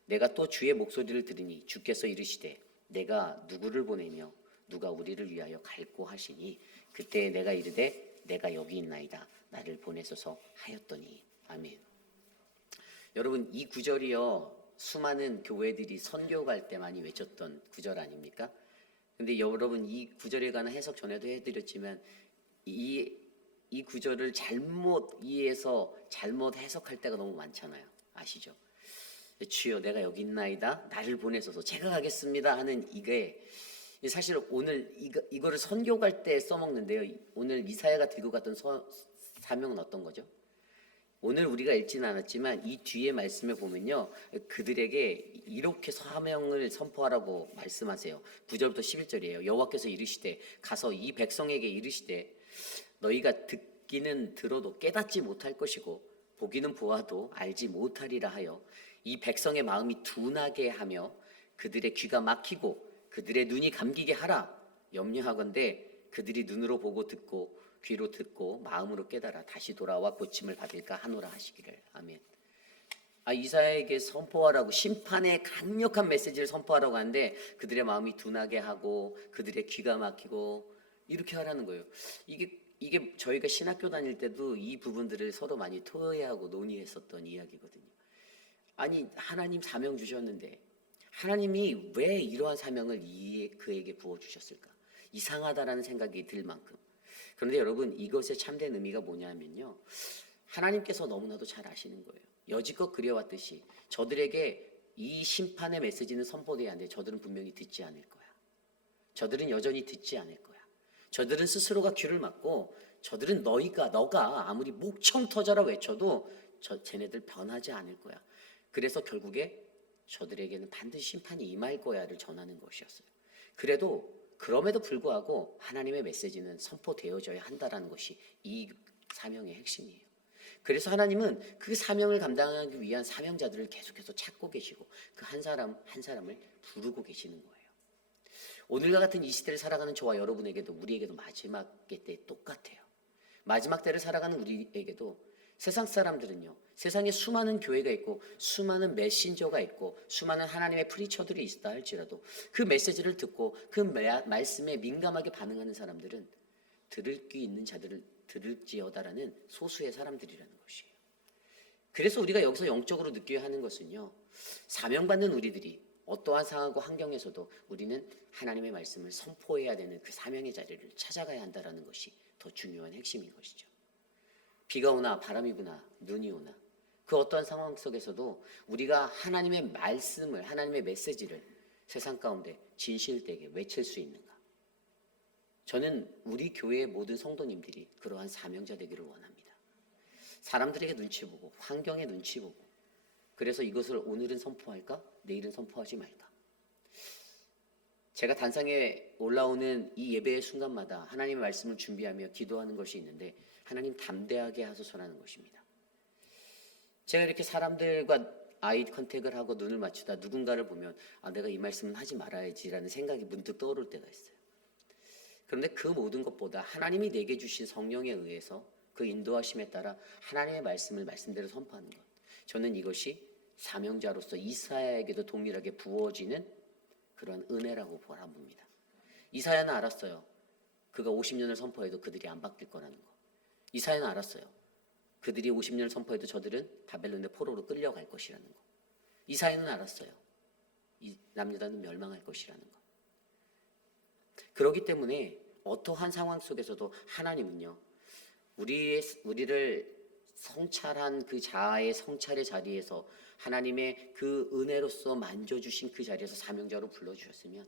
내가 또 주의 목소리를 들으니 주께서 이르시되 내가 누구를 보내며 누가 우리를 위하여 갈고 하시니 그때 내가 이르되 내가 여기 있나이다 나를 보내소서 하였더니. 아멘. 여러분, 이 구절이요 수많은 교회들이 선교 갈 때 많이 외쳤던 구절 아닙니까? 근데 여러분, 이 구절에 관한 해석 전에도 해드렸지만 이 구절을 잘못 이해해서 잘못 해석할 때가 너무 많잖아요. 아시죠? 주여 내가 여기 있나이다 나를 보내소서 제가 가겠습니다 하는 이게 사실 오늘 이거를 선교 갈 때 써먹는데요. 오늘 이사야가 들고 갔던 사명은 어떤 거죠? 오늘 우리가 읽지는 않았지만 이 뒤에 말씀에 보면요 그들에게 이렇게 사명을 선포하라고 말씀하세요. 9절부터 11절이에요. 여호와께서 이르시되 가서 이 백성에게 이르시되 너희가 듣기는 들어도 깨닫지 못할 것이고 보기는 보아도 알지 못하리라 하여 이 백성의 마음이 둔하게 하며 그들의 귀가 막히고 그들의 눈이 감기게 하라. 염려하건대 그들이 눈으로 보고 듣고 귀로 듣고 마음으로 깨달아 다시 돌아와 고침을 받을까 하노라 하시기를. 아멘. 이사야에게 선포하라고, 심판의 강력한 메시지를 선포하라고 하는데 그들의 마음이 둔하게 하고 그들의 귀가 막히고 이렇게 하라는 거예요. 이게 저희가 신학교 다닐 때도 이 부분들을 서로 많이 토의하고 논의했었던 이야기거든요. 아니, 하나님 사명 주셨는데 하나님이 왜 이러한 사명을 그에게 부어주셨을까? 이상하다라는 생각이 들 만큼. 그런데 여러분, 이것의 참된 의미가 뭐냐면요, 하나님께서 너무나도 잘 아시는 거예요. 여지껏 그려왔듯이 저들에게 이 심판의 메시지는 선포돼야 하는데 저들은 분명히 듣지 않을 거야. 저들은 여전히 듣지 않을 거야. 저들은 스스로가 귀를 막고 저들은 너가 아무리 목청 터져라 외쳐도 쟤네들 변하지 않을 거야. 그래서 결국에 저들에게는 반드시 심판이 임할 거야를 전하는 것이었어요. 그럼에도 불구하고 하나님의 메시지는 선포되어져야 한다는 것이 이 사명의 핵심이에요. 그래서 하나님은 그 사명을 감당하기 위한 사명자들을 계속해서 찾고 계시고 그 한 사람 한 사람을 부르고 계시는 거예요. 오늘과 같은 이 시대를 살아가는 저와 여러분에게도 우리에게도 마지막 때 똑같아요. 마지막 때를 살아가는 우리에게도 세상 사람들은요, 세상에 수많은 교회가 있고 수많은 메신저가 있고 수많은 하나님의 프리처들이 있다 할지라도 그 메시지를 듣고 그 말씀에 민감하게 반응하는 사람들은 들을 귀 있는 자들을 들을지어다라는 소수의 사람들이라는 것이에요. 그래서 우리가 여기서 영적으로 느껴야 하는 것은요, 사명받는 우리들이 어떠한 상황과 환경에서도 우리는 하나님의 말씀을 선포해야 되는 그 사명의 자리를 찾아가야 한다는 것이 더 중요한 핵심인 것이죠. 비가 오나 바람이 부나 눈이 오나 그 어떠한 상황 속에서도 우리가 하나님의 말씀을, 하나님의 메시지를 세상 가운데 진실되게 외칠 수 있는가? 저는 우리 교회의 모든 성도님들이 그러한 사명자 되기를 원합니다. 사람들에게 눈치 보고 환경에 눈치 보고 그래서 이것을 오늘은 선포할까? 내일은 선포하지 말까? 제가 단상에 올라오는 이 예배의 순간마다 하나님의 말씀을 준비하며 기도하는 것이 있는데 하나님 담대하게 하소서라는 것입니다. 제가 이렇게 사람들과 아이 컨택을 하고 눈을 맞추다 누군가를 보면 내가 이 말씀은 하지 말아야지라는 생각이 문득 떠오를 때가 있어요. 그런데 그 모든 것보다 하나님이 내게 주신 성령에 의해서 그 인도하심에 따라 하나님의 말씀을 말씀대로 선포하는 것, 저는 이것이 사명자로서 이사야에게도 동일하게 부어지는 그런 은혜라고 바라봅니다. 이사야는 알았어요. 그가 50년을 선포해도 그들이 안 바뀔 거라는 거. 이사야는 알았어요. 그들이 50년을 선포해도 저들은 바벨론의 포로로 끌려갈 것이라는 거. 이사야는 알았어요. 이 남유다는 멸망할 것이라는 거. 그렇기 때문에 어떠한 상황 속에서도 하나님은요, 우리를 성찰한 그 자아의 성찰의 자리에서 하나님의 그 은혜로서 만져주신 그 자리에서 사명자로 불러주셨으면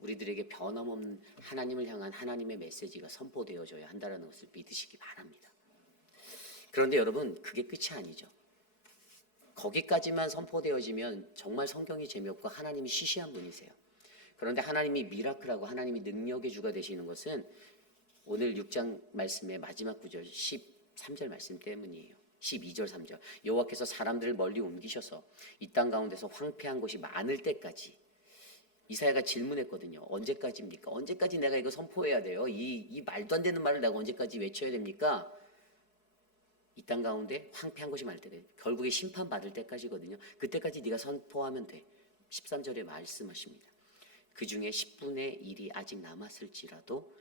우리들에게 변함없는 하나님을 향한 하나님의 메시지가 선포되어져야 한다는 것을 믿으시기 바랍니다. 그런데 여러분, 그게 끝이 아니죠. 거기까지만 선포되어지면 정말 성경이 재미없고 하나님이 시시한 분이세요. 그런데 하나님이 미라클하고 하나님이 능력의 주가 되시는 것은 오늘 6장 말씀의 마지막 구절 13절 말씀 때문이에요. 12절 3절 여호와께서 사람들을 멀리 옮기셔서 이 땅 가운데서 황폐한 곳이 많을 때까지. 이사야가 질문했거든요. 언제까지입니까? 언제까지 내가 이거 선포해야 돼요? 이 말도 안 되는 말을 내가 언제까지 외쳐야 됩니까? 이 땅 가운데 황폐한 곳이 많을 때, 결국에 심판받을 때까지거든요. 그때까지 네가 선포하면 돼. 13절에 말씀하십니다. 그 중에 10분의 1이 아직 남았을지라도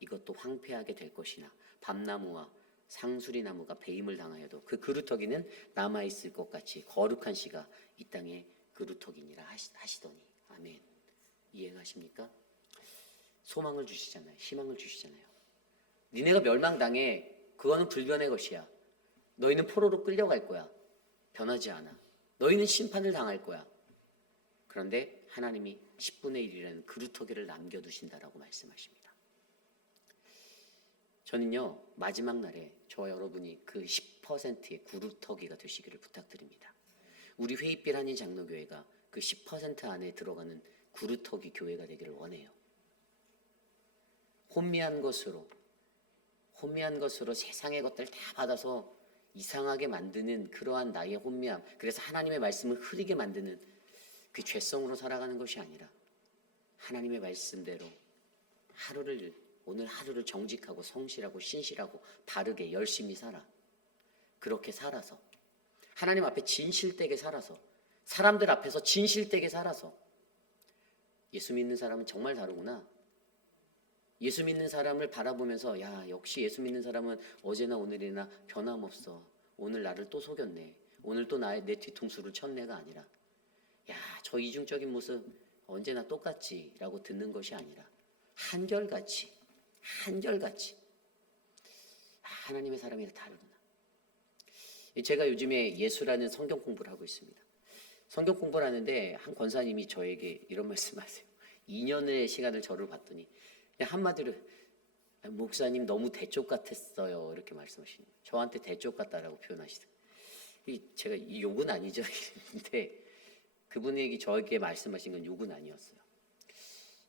이것도 황폐하게 될 것이나 밤나무와 상수리나무가 배임을 당하여도 그 그루터기는 남아있을 것 같이 거룩한 씨가 이 땅에 그루터기니라 하시더니. 아멘. 이해가십니까? 소망을 주시잖아요. 희망을 주시잖아요. 니네가 멸망당해. 그거는 불변의 것이야. 너희는 포로로 끌려갈 거야. 변하지 않아. 너희는 심판을 당할 거야. 그런데 하나님이 10분의 1이라는 그루터기를 남겨두신다라고 말씀하십니다. 저는요, 마지막 날에 저와 여러분이 그 10%의 그루터기가 되시기를 부탁드립니다. 우리 회의빌 한인 장로교회가 그 10% 안에 들어가는 그루터기 교회가 되기를 원해요. 혼미한 것으로 세상의 것들 다 받아서 이상하게 만드는 그러한 나의 혼미함, 그래서 하나님의 말씀을 흐리게 만드는 그 죄성으로 살아가는 것이 아니라 하나님의 말씀대로 오늘 하루를 정직하고 성실하고 신실하고 바르게 열심히 살아. 그렇게 살아서 하나님 앞에 진실되게 살아서 사람들 앞에서 진실되게 살아서. 예수 믿는 사람은 정말 다르구나. 예수 믿는 사람을 바라보면서 야, 역시 예수 믿는 사람은 어제나 오늘이나 변함없어. 오늘 나를 또 속였네. 오늘 또 내 뒤통수를 쳤네가 아니라 야, 저 이중적인 모습 언제나 똑같지 라고 듣는 것이 아니라 한결같이 하나님의 사람이 다르구나. 제가 요즘에 예수라는 성경 공부를 하고 있습니다. 성경 공부를 하는데 한 권사님이 저에게 이런 말씀하세요. 2년의 시간을 저를 봤더니 그냥 한마디로 목사님 너무 대쪽 같았어요 이렇게 말씀하시는 거예요. 저한테 대쪽 같다라고 표현하시더라고요. 제가 이 욕은 아니죠. 근데 그분에게 저에게 말씀하신 건 욕은 아니었어요.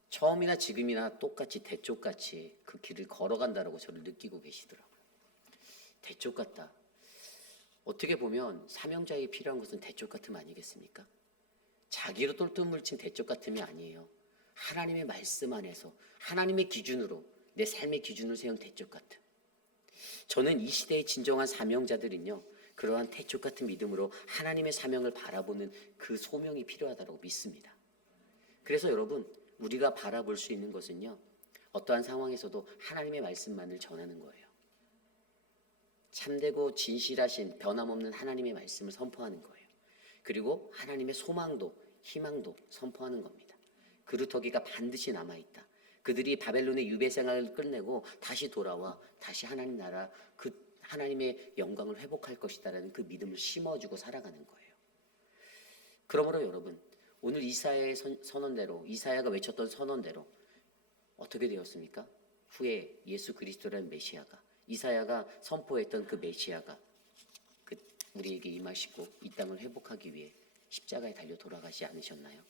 처음이나 지금이나 똑같이 대쪽같이 그 길을 걸어간다라고 저를 느끼고 계시더라고요. 대쪽 같다. 어떻게 보면 사명자에게 필요한 것은 대쪽 같음 아니겠습니까? 자기로 똘똘 뭉친 대쪽 같음이 아니에요. 하나님의 말씀 안에서 하나님의 기준으로 내 삶의 기준을 세운 대쪽 같음. 저는 이 시대의 진정한 사명자들은요, 그러한 대쪽 같은 믿음으로 하나님의 사명을 바라보는 그 소명이 필요하다고 믿습니다. 그래서 여러분, 우리가 바라볼 수 있는 것은요, 어떠한 상황에서도 하나님의 말씀만을 전하는 거예요. 참되고 진실하신 변함없는 하나님의 말씀을 선포하는 거예요. 그리고 하나님의 소망도 희망도 선포하는 겁니다. 그루터기가 반드시 남아있다. 그들이 바벨론의 유배 생활을 끝내고 다시 돌아와 다시 하나님 나라 그 하나님의 영광을 회복할 것이다라는 그 믿음을 심어주고 살아가는 거예요. 그러므로 여러분, 오늘 이사야의 선언대로, 이사야가 외쳤던 선언대로 어떻게 되었습니까? 후에 예수 그리스도라는 메시아가, 이사야가 선포했던 그 메시아가 우리에게 임하시고 이 땅을 회복하기 위해 십자가에 달려 돌아가지 않으셨나요?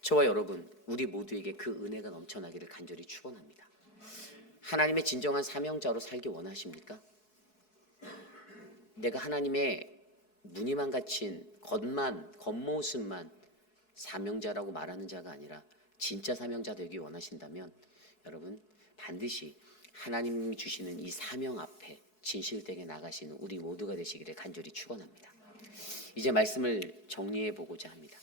저와 여러분, 우리 모두에게 그 은혜가 넘쳐나기를 간절히 축원합니다. 하나님의 진정한 사명자로 살기 원하십니까? 내가 하나님의 무늬만 갖춘 겉모습만 사명자라고 말하는 자가 아니라 진짜 사명자 되기 원하신다면 여러분, 반드시 하나님이 주시는 이 사명 앞에 진실되게 나가시는 우리 모두가 되시기를 간절히 축원합니다. 이제 말씀을 정리해 보고자 합니다.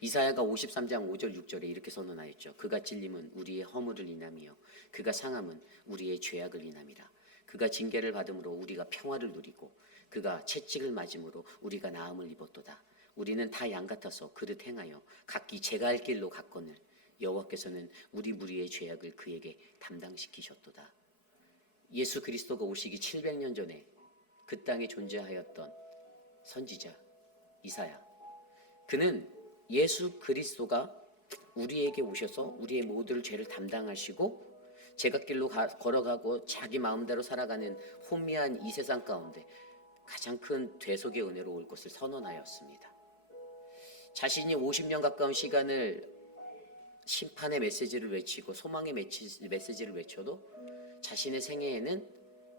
이사야가 53장 5절 6절에 이렇게 선언하였죠. 그가 찔림은 우리의 허물을 인함이요 그가 상함은 우리의 죄악을 인함이라. 그가 징계를 받음으로 우리가 평화를 누리고 그가 채찍을 맞음으로 우리가 나음을 입었도다. 우리는 다 양 같아서 그릇 행하여 각기 제가 할 길로 갔거늘 여호와께서는 우리 무리의 죄악을 그에게 담당시키셨도다. 예수 그리스도가 오시기 700년 전에 그 땅에 존재하였던 선지자 이사야, 그는 예수 그리스도가 우리에게 오셔서 우리의 모든 죄를 담당하시고 제갓길로 걸어가고 자기 마음대로 살아가는 혼미한 이 세상 가운데 가장 큰 대속의 은혜로 올 것을 선언하였습니다. 자신이 50년 가까운 시간을 심판의 메시지를 외치고 소망의 메시지를 외쳐도 자신의 생애에는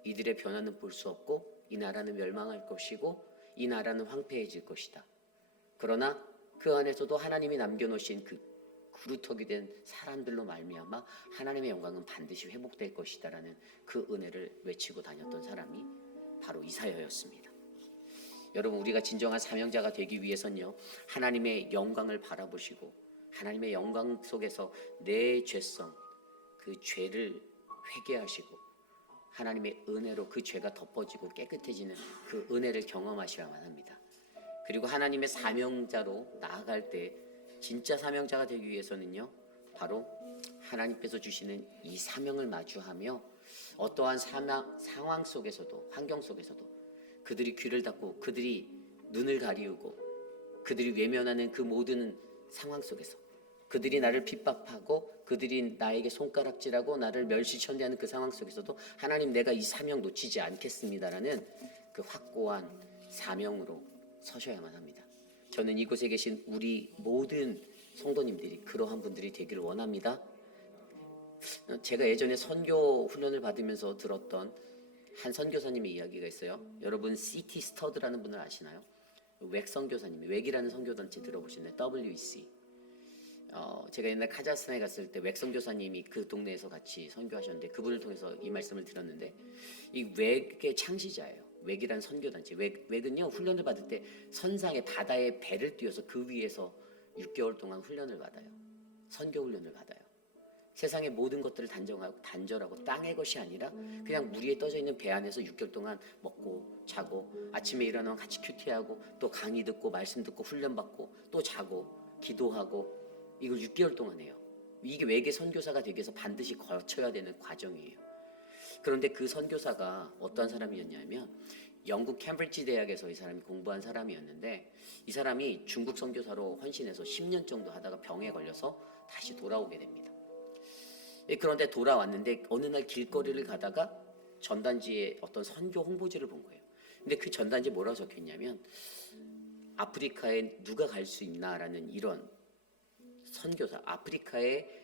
이들의 변화는 볼 수 없고 이 나라는 멸망할 것이고 이 나라는 황폐해질 것이다. 그러나 그 안에서도 하나님이 남겨놓으신 그 그루터기 된 사람들로 말미암아 하나님의 영광은 반드시 회복될 것이다라는 그 은혜를 외치고 다녔던 사람이 바로 이사야였습니다. 여러분, 우리가 진정한 사명자가 되기 위해서는요, 하나님의 영광을 바라보시고 하나님의 영광 속에서 내 죄성, 그 죄를 회개하시고 하나님의 은혜로 그 죄가 덮어지고 깨끗해지는 그 은혜를 경험하셔야만 합니다. 그리고 하나님의 사명자로 나아갈 때 진짜 사명자가 되기 위해서는요, 바로 하나님께서 주시는 이 사명을 마주하며 어떠한 상황 속에서도, 환경 속에서도 그들이 귀를 닫고 그들이 눈을 가리우고 그들이 외면하는 그 모든 상황 속에서 그들이 나를 핍박하고 그들이 나에게 손가락질하고 나를 멸시천대하는 그 상황 속에서도 하나님, 내가 이 사명 놓치지 않겠습니다라는 그 확고한 사명으로 서셔야만 합니다. 저는 이곳에 계신 우리 모든 성도님들이 그러한 분들이 되기를 원합니다. 제가 예전에 선교 훈련을 받으면서 들었던 한 선교사님의 이야기가 있어요. 여러분, 시티 스터드라는 분을 아시나요? 웩 선교사님이, 웩이라는 선교단체 들어보셨나요? WEC. 제가 옛날 카자흐스탄에 갔을 때 웩 선교사님이 그 동네에서 같이 선교하셨는데 그분을 통해서 이 말씀을 들었는데, 이 웩의 창시자예요. 웩이라는 선교단체. 웩은요, 훈련을 받을 때 선상에 바다에 배를 띄워서 그 위에서 6개월 동안 훈련을 받아요. 선교 훈련을 받아요. 세상의 모든 것들을 단절하고 땅의 것이 아니라 그냥 물 위에 떠져 있는 배 안에서 6개월 동안 먹고 자고 아침에 일어나면 같이 큐티하고 또 강의 듣고 말씀 듣고 훈련 받고 또 자고 기도하고, 이걸 6개월 동안 해요. 이게 웩의 선교사가 되기 위해서 반드시 거쳐야 되는 과정이에요. 그런데 그 선교사가 어떤 사람이었냐면 영국 캠브리지 대학에서 이 사람이 공부한 사람이었는데, 이 사람이 중국 선교사로 헌신해서 10년 정도 하다가 병에 걸려서 다시 돌아오게 됩니다. 그런데 돌아왔는데 어느 날 길거리를 가다가 전단지에 어떤 선교 홍보지를 본 거예요. 근데 그 전단지에 뭐라고 적혀있냐면 아프리카에 누가 갈 수 있나라는 이런 선교사, 아프리카의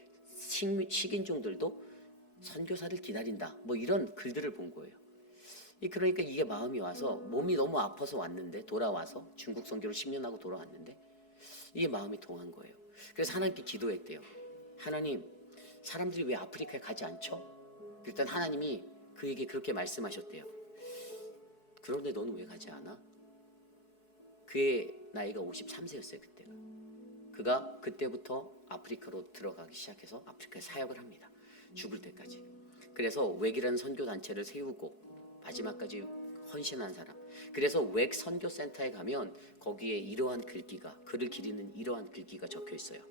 식인종들도 선교사를 기다린다, 뭐 이런 글들을 본 거예요. 그러니까 이게 마음이 와서 몸이 너무 아파서 왔는데, 돌아와서 중국 선교를 10년 하고 돌아왔는데 이게 마음이 동한 거예요. 그래서 하나님께 기도했대요. 하나님, 사람들이 왜 아프리카에 가지 않죠? 일단 하나님이 그에게 그렇게 말씀하셨대요. 그런데 너는 왜 가지 않아? 그의 나이가 53세였어요 그때가. 그가 그때부터 아프리카로 들어가기 시작해서 아프리카에 사역을 합니다. 죽을 때까지. 그래서 웩이라는 선교단체를 세우고 마지막까지 헌신한 사람. 그래서 웩 선교센터에 가면 거기에 이러한 글귀가, 그를 기리는 이러한 글귀가 적혀 있어요.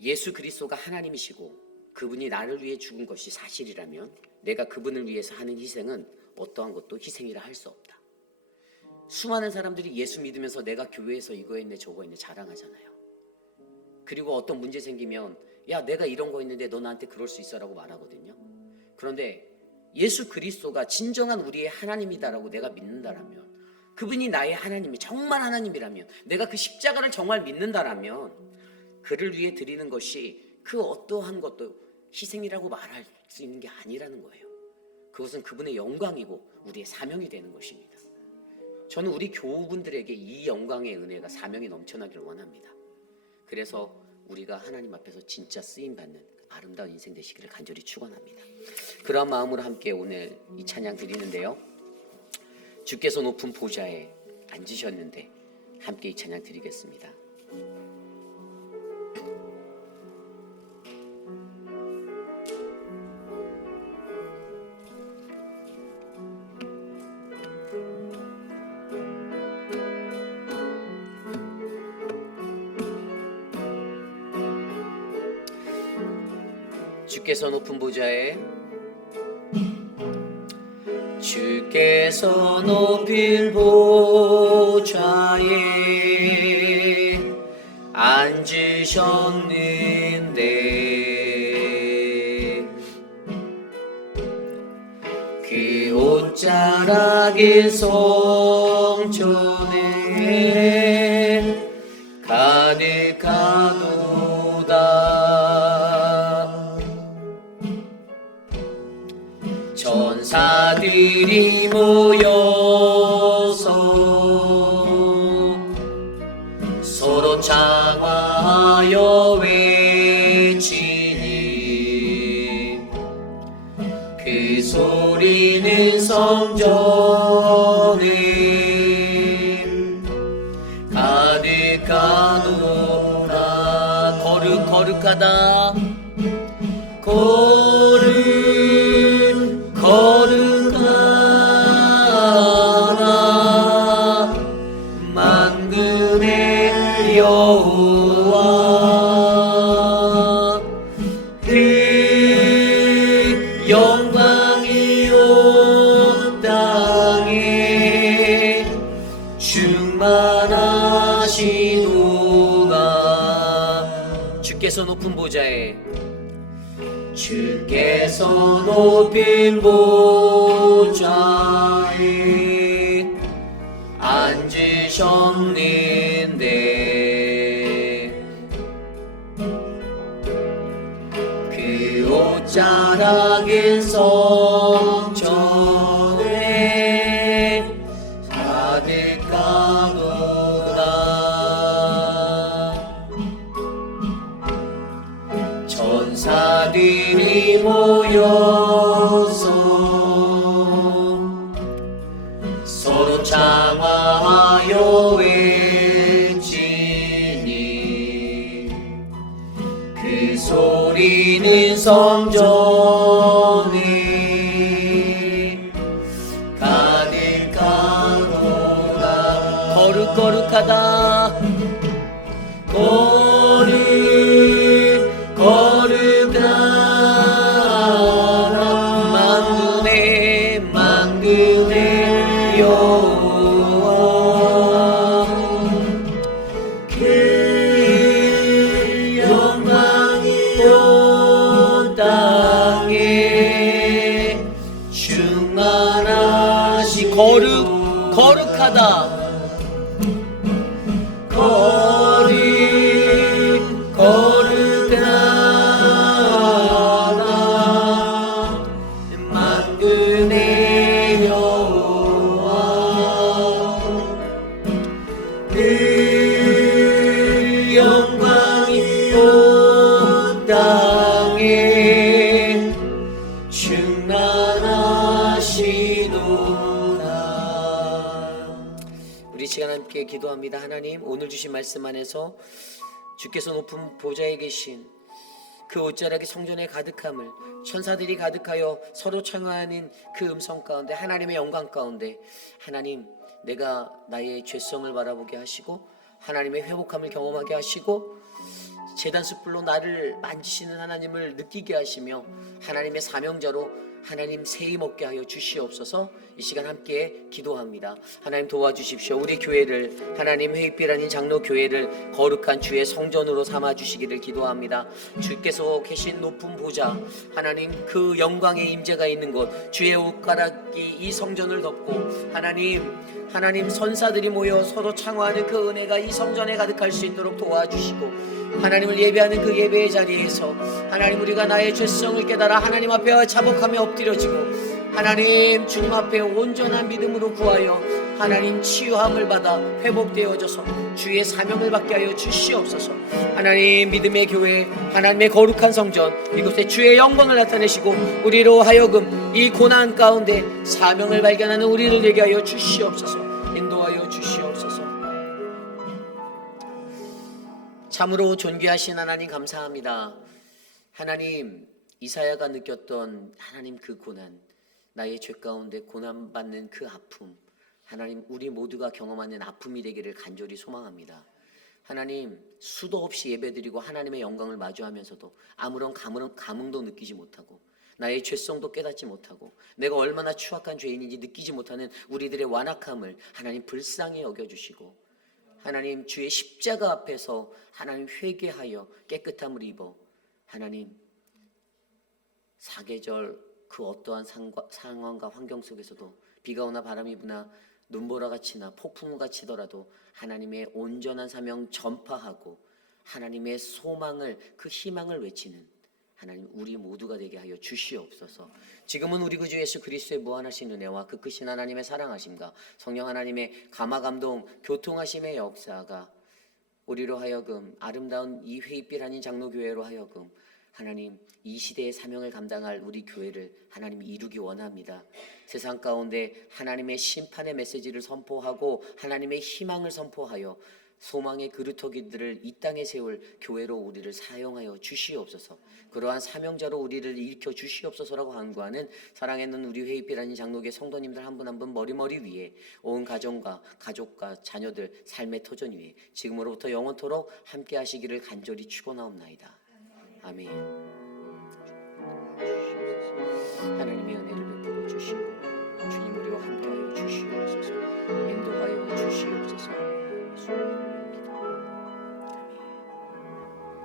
예수 그리스도가 하나님이시고 그분이 나를 위해 죽은 것이 사실이라면 내가 그분을 위해서 하는 희생은 어떠한 것도 희생이라 할 수 없다. 수많은 사람들이 예수 믿으면서 내가 교회에서 이거 했네 저거 했네 자랑하잖아요. 그리고 어떤 문제 생기면 야, 내가 이런 거 했는데 너 나한테 그럴 수 있어 라고 말하거든요. 그런데 예수 그리스도가 진정한 우리의 하나님이다라고 내가 믿는다라면, 그분이 나의 하나님이 정말 하나님이라면, 내가 그 십자가를 정말 믿는다라면 그를 위해 드리는 것이 그 어떠한 것도 희생이라고 말할 수 있는 게 아니라는 거예요. 그것은 그분의 영광이고 우리의 사명이 되는 것입니다. 저는 우리 교우분들에게 이 영광의 은혜가, 사명이 넘쳐나길 원합니다. 그래서 우리가 하나님 앞에서 진짜 쓰임받는 아름다운 인생 되시기를 간절히 축원합니다. 그런 마음으로 함께 오늘 이 찬양 드리는데요, 주께서 높은 보좌에 앉으셨는데 함께 이 찬양 드리겠습니다. 주께서 높은 보좌에 주께서 높은 보좌에 앉으셨는데 그 옷자락의 성전에 가득하도다. 천사들이 모여서 서로 장화하여 외치니 그 소리는 성전에 가득하노라. 거룩하다 거룩하다 만군의 여호와 그 영광이 온 땅에 충만하시도다. 주께서 높은 보좌에 주께서 높은 보좌에 앉으셨는데 그 옷자락의 성전에 가득하도다. 천사들이 모여서 서로 장화하여 외치니 그 소리는 성전에 가득하도다. 거룩하다 거룩하다 만군의 여호와 그 영광이 온 땅에 충만하시. 거룩하다 거룩하다 만군의 여호와 그 영광이 온 땅에 충만하시도다. 우리 시간 함께 기도합니다. 하나님, 오늘 주신 말씀 안에서 주께서 높은 보좌에 계신 그 옷자락이 성전에 가득함을, 천사들이 가득하여 서로 청하는 그 음성 가운데, 하나님의 영광 가운데, 하나님, 내가 나의 죄성을 바라보게 하시고 하나님의 회복함을 경험하게 하시고 제단 숯불로 나를 만지시는 하나님을 느끼게 하시며 하나님의 사명자로 하나님 세임 얻게 하여 주시옵소서. 이 시간 함께 기도합니다. 하나님 도와주십시오. 우리 교회를, 하나님 회의빛 아닌 장로교회를 거룩한 주의 성전으로 삼아주시기를 기도합니다. 주께서 계신 높은 보좌, 하나님 그 영광의 임재가 있는 곳, 주의 옷가락이 이 성전을 덮고 하나님 선사들이 모여 서로 창화하는 그 은혜가 이 성전에 가득할 수 있도록 도와주시고, 하나님을 예배하는 그 예배의 자리에서 하나님 우리가 나의 죄성을 깨달아 하나님 앞에 자복하며 엎드려지고 하나님 주님 앞에 온전한 믿음으로 구하여 하나님 치유함을 받아 회복되어져서 주의 사명을 받게 하여 주시옵소서. 하나님 믿음의 교회, 하나님의 거룩한 성전, 이곳에 주의 영광을 나타내시고 우리로 하여금 이 고난 가운데 사명을 발견하는 우리를 되게 하여 주시옵소서. 인도하여 주시옵소서. 참으로 존귀하신 하나님 감사합니다. 하나님, 이사야가 느꼈던 하나님 그 고난, 나의 죄 가운데 고난받는 그 아픔, 하나님 우리 모두가 경험하는 아픔이 되기를 간절히 소망합니다. 하나님 수도 없이 예배드리고 하나님의 영광을 마주하면서도 아무런 감흥도 느끼지 못하고 나의 죄성도 깨닫지 못하고 내가 얼마나 추악한 죄인인지 느끼지 못하는 우리들의 완악함을 하나님 불쌍히 여겨주시고 하나님 주의 십자가 앞에서 하나님 회개하여 깨끗함을 입어 하나님 사계절 그 어떠한 상황과 환경 속에서도 비가 오나 바람이 부나 눈보라같이나 폭풍같이더라도 하나님의 온전한 사명 전파하고 하나님의 소망을 그 희망을 외치는 하나님 우리 모두가 되게 하여 주시옵소서. 지금은 우리 구주 예수 그리스도의 무한하신 은혜와 그 크신 하나님의 사랑하심과 성령 하나님의 감화감동 교통하심의 역사가 우리로 하여금 아름다운 이 회의빛 아닌 장로교회로 하여금 하나님 이 시대의 사명을 감당할 우리 교회를 하나님 이루기 원합니다. 세상 가운데 하나님의 심판의 메시지를 선포하고 하나님의 희망을 선포하여 소망의 그루터기들을 이 땅에 세울 교회로 우리를 사용하여 주시옵소서. 그러한 사명자로 우리를 일으켜 주시옵소서라고 간구하는 사랑했는 우리 회의빛 아닌 장로교 성도님들 한 분 한 분 머리머리 위에 온 가정과 가족과 자녀들 삶의 터전 위에 지금으로부터 영원토록 함께 하시기를 간절히 축원하옵나이다. 아멘. 하나님